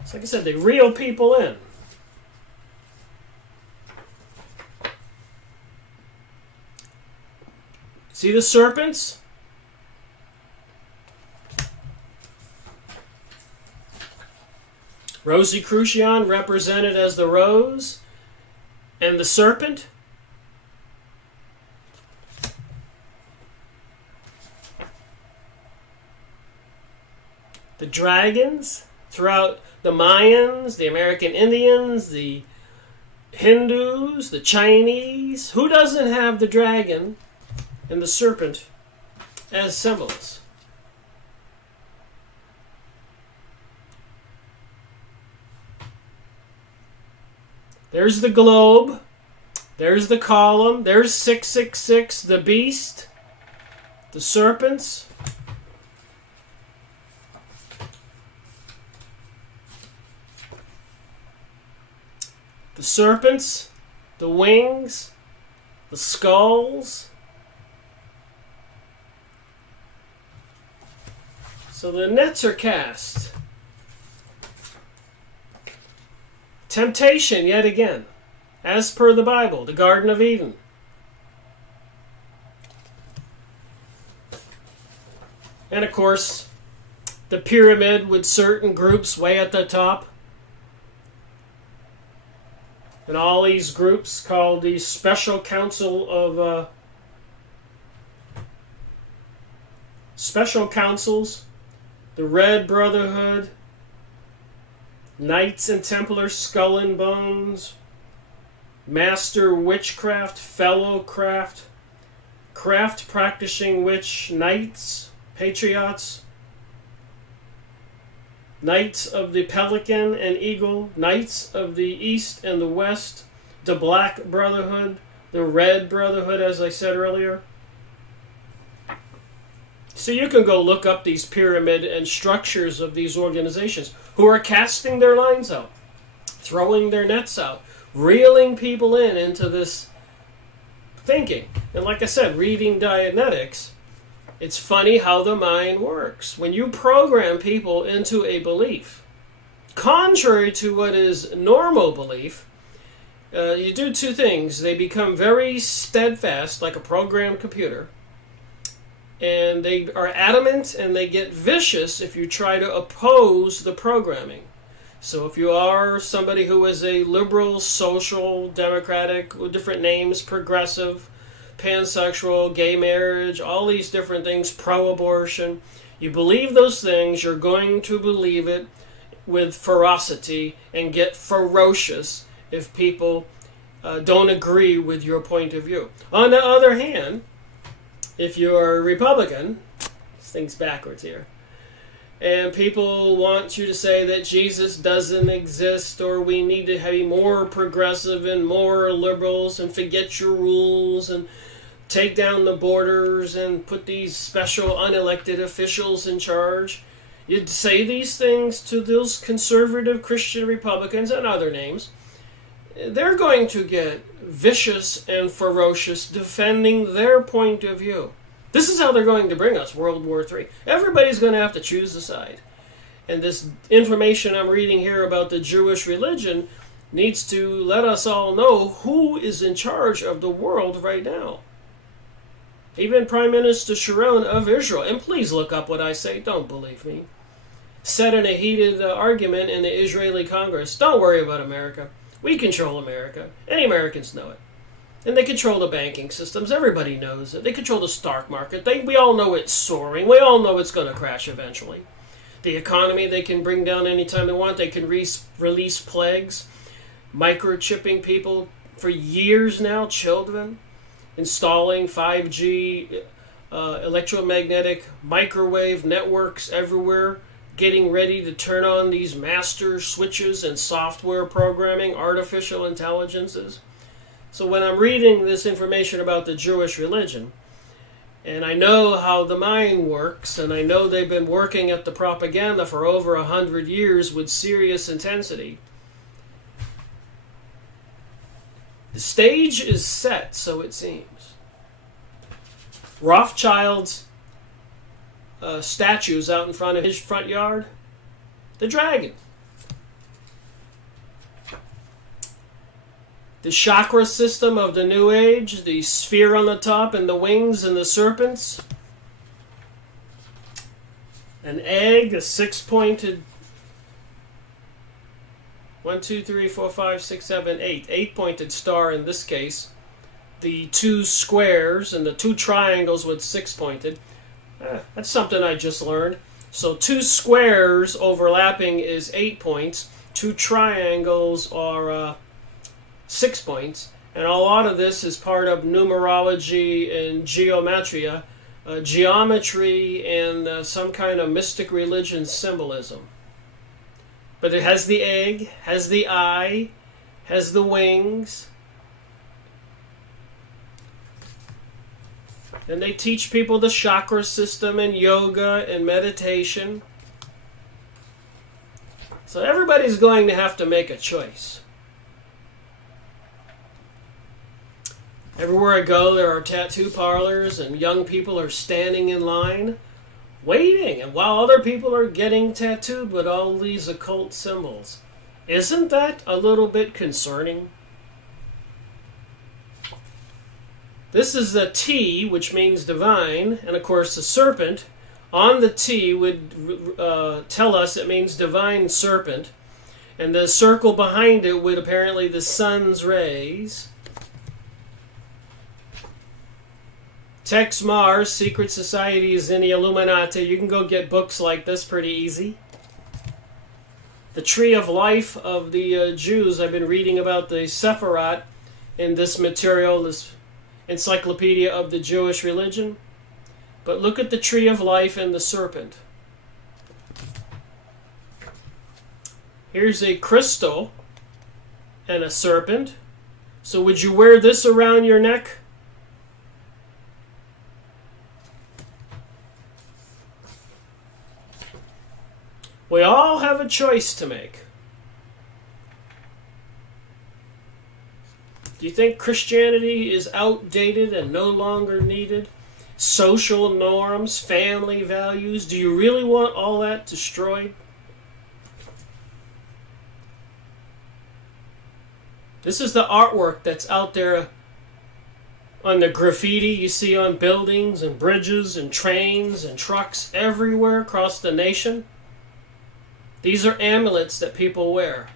It's like I said, they reel people in. See the serpents? Rosicrucian represented as the rose, and the serpent. The dragons throughout the Mayans, the American Indians, the Hindus, the Chinese. Who doesn't have the dragon and the serpent as symbols? There's the globe. There's the column. There's 666, the beast, the serpents. The serpents, the wings, the skulls. So the nets are cast. Temptation, yet again, as per the Bible, the Garden of Eden. And of course, the pyramid with certain groups way at the top. And all these groups called the Special Council of Special Councils, the Red Brotherhood, Knights and Templars, Skull and Bones, Master Witchcraft, Fellow Craft, Craft Practicing Witch, Knights, Patriots, Knights of the Pelican and Eagle, Knights of the East and the West, the Black Brotherhood, the Red Brotherhood, as I said earlier. So you can go look up these pyramid and structures of these organizations who are casting their lines out, throwing their nets out, reeling people into this thinking. And like I said, reading Dianetics, it's funny how the mind works. When you program people into a belief, contrary to what is normal belief, You do two things. They become very steadfast, like a programmed computer, and they are adamant, and they get vicious if you try to oppose the programming. So if you are somebody who is a liberal, social, democratic, with different names, progressive, pansexual, gay marriage, all these different things, pro-abortion, you believe those things, you're going to believe it with ferocity and get ferocious if people don't agree with your point of view. On the other hand, if you're a Republican, this thing's backwards here, and people want you to say that Jesus doesn't exist, or we need to be more progressive and more liberals and forget your rules and take down the borders and put these special unelected officials in charge. You'd say these things to those conservative Christian Republicans and other names. They're going to get vicious and ferocious defending their point of view. This is how they're going to bring us World War III. Everybody's going to have to choose a side. And this information I'm reading here about the Jewish religion needs to let us all know who is in charge of the world right now. Even Prime Minister Sharon of Israel, and please look up what I say, don't believe me, said in a heated argument in the Israeli Congress, don't worry about America. We control America. Any Americans know it. And they control the banking systems. Everybody knows it. They control the stock market. We all know it's soaring. We all know it's going to crash eventually. The economy they can bring down anytime they want. They can release plagues, microchipping people for years now, children, installing 5G electromagnetic microwave networks everywhere, getting ready to turn on these master switches and software programming, artificial intelligences. So when I'm reading this information about the Jewish religion, and I know how the mind works, and I know they've been working at the propaganda for over 100 years with serious intensity, the stage is set, so it seems. Rothschild's statues out in front of his front yard, the dragon. The chakra system of the New Age, the sphere on the top and the wings and the serpents. An egg, a six-pointed 1, 2, 3, 4, 5, 6, 7, 8. 8-pointed star in this case. The two squares and the two triangles with six-pointed. That's something I just learned. So two squares overlapping is 8 points. Two triangles are 6 points. And a lot of this is part of numerology and geometria, geometry and some kind of mystic religion symbolism. But it has the egg, has the eye, has the wings. And they teach people the chakra system and yoga and meditation. So everybody's going to have to make a choice. Everywhere I go, there are tattoo parlors, and young people are standing in line, waiting, and while other people are getting tattooed with all these occult symbols. Isn't that a little bit concerning? This is the T, which means divine, and of course the serpent on the T would tell us it means divine serpent, and the circle behind it would apparently the sun's rays. Tex Mars, Secret Societies in the Illuminati. You can go get books like this pretty easy. The Tree of Life of the Jews. I've been reading about the Sephirot in this material, this Encyclopedia of the Jewish Religion. But look at the Tree of Life and the serpent. Here's a crystal and a serpent. So would you wear this around your neck? We all have a choice to make. Do you think Christianity is outdated and no longer needed? Social norms, family values, do you really want all that destroyed? This is the artwork that's out there on the graffiti you see on buildings and bridges and trains and trucks everywhere across the nation. These are amulets that people wear.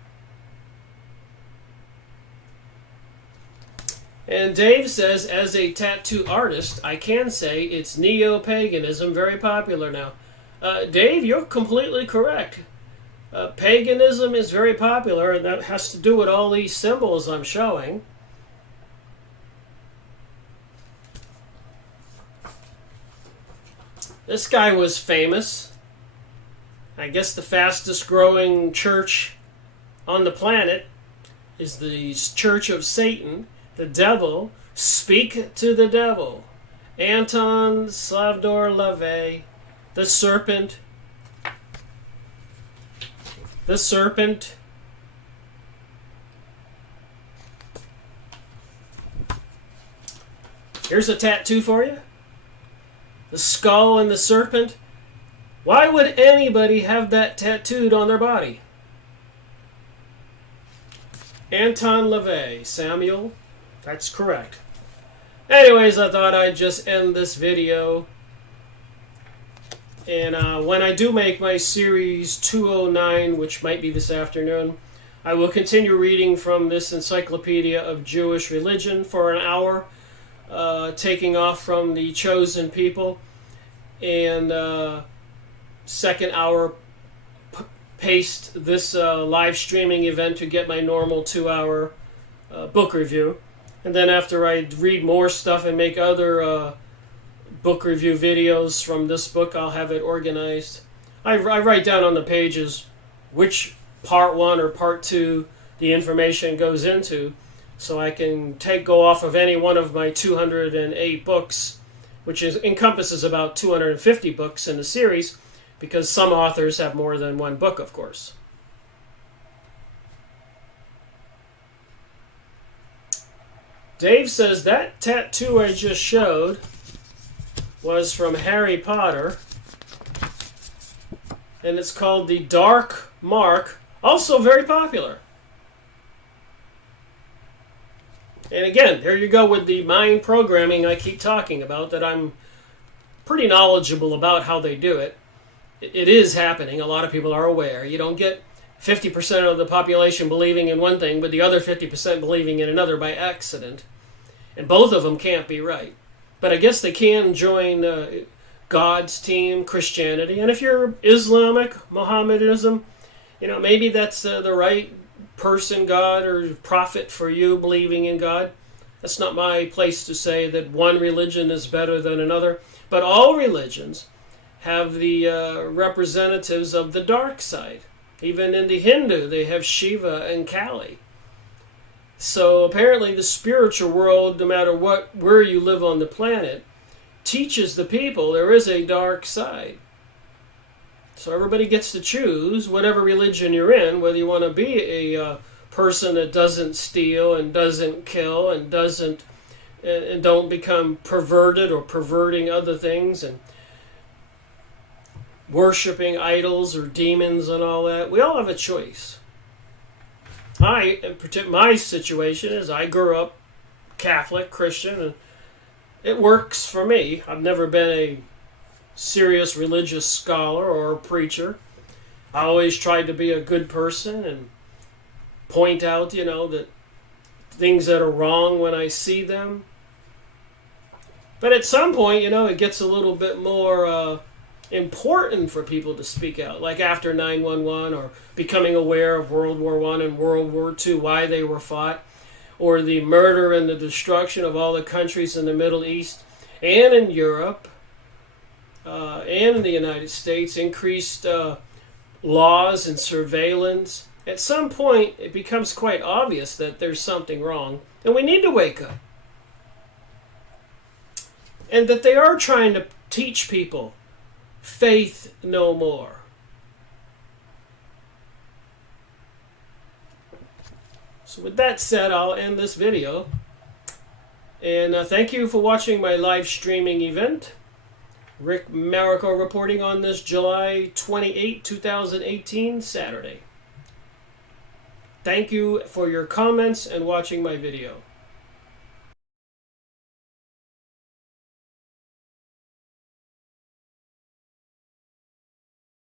And Dave says, as a tattoo artist, I can say it's neo-paganism, very popular now. Dave, you're completely correct. Paganism is very popular, and that has to do with all these symbols I'm showing. This guy was famous. I guess the fastest growing church on the planet is the Church of Satan, the devil. Speak to the devil. Anton Slavdor LaVey, the serpent. The serpent. Here's a tattoo for you. The skull and the serpent. Why would anybody have that tattooed on their body? Anton LaVey, Samuel. That's correct. Anyways, I thought I'd just end this video. And when I do make my series 209, which might be this afternoon, I will continue reading from this Encyclopedia of Jewish Religion for an hour, taking off from the chosen people, and second hour paste this live streaming event to get my normal 2-hour book review. And then after I read more stuff and make other book review videos from this book, I'll have it organized. I write down on the pages which part 1 or part 2 the information goes into, so I can go off of any one of my 208 books, which encompasses about 250 books in the series, because some authors have more than one book, of course. Dave says that tattoo I just showed was from Harry Potter, and it's called the Dark Mark, also very popular. And again, here you go with the mind programming I keep talking about, that I'm pretty knowledgeable about how they do it. It is happening. A lot of people are aware. You don't get 50% of the population believing in one thing, but the other 50% believing in another by accident. And both of them can't be right. But I guess they can join God's team, Christianity. And if you're Islamic, Mohammedanism, maybe that's the right person, God, or prophet for you, believing in God. That's not my place to say that one religion is better than another. But all religions have the representatives of the dark side. Even in the Hindu, they have Shiva and Kali. So apparently the spiritual world, no matter where you live on the planet, teaches the people there is a dark side. So everybody gets to choose whatever religion you're in, whether you want to be a person that doesn't steal and doesn't kill and don't become perverted or perverting other things and worshiping idols or demons and all that. We all have a choice. My situation is I grew up Catholic, Christian, and it works for me. I've never been a serious religious scholar or a preacher. I always tried to be a good person and point out, that things that are wrong when I see them. But at some point, it gets a little bit more important for people to speak out, like after 9/11, or becoming aware of World War I and World War II, why they were fought, or the murder and the destruction of all the countries in the Middle East and in Europe and in the United States, increased laws and surveillance. At some point, it becomes quite obvious that there's something wrong, and we need to wake up. And that they are trying to teach people faith no more. So with that said, I'll end this video. And thank you for watching my live streaming event. Rick Marrico reporting on this July 28, 2018, Saturday. Thank you for your comments and watching my video.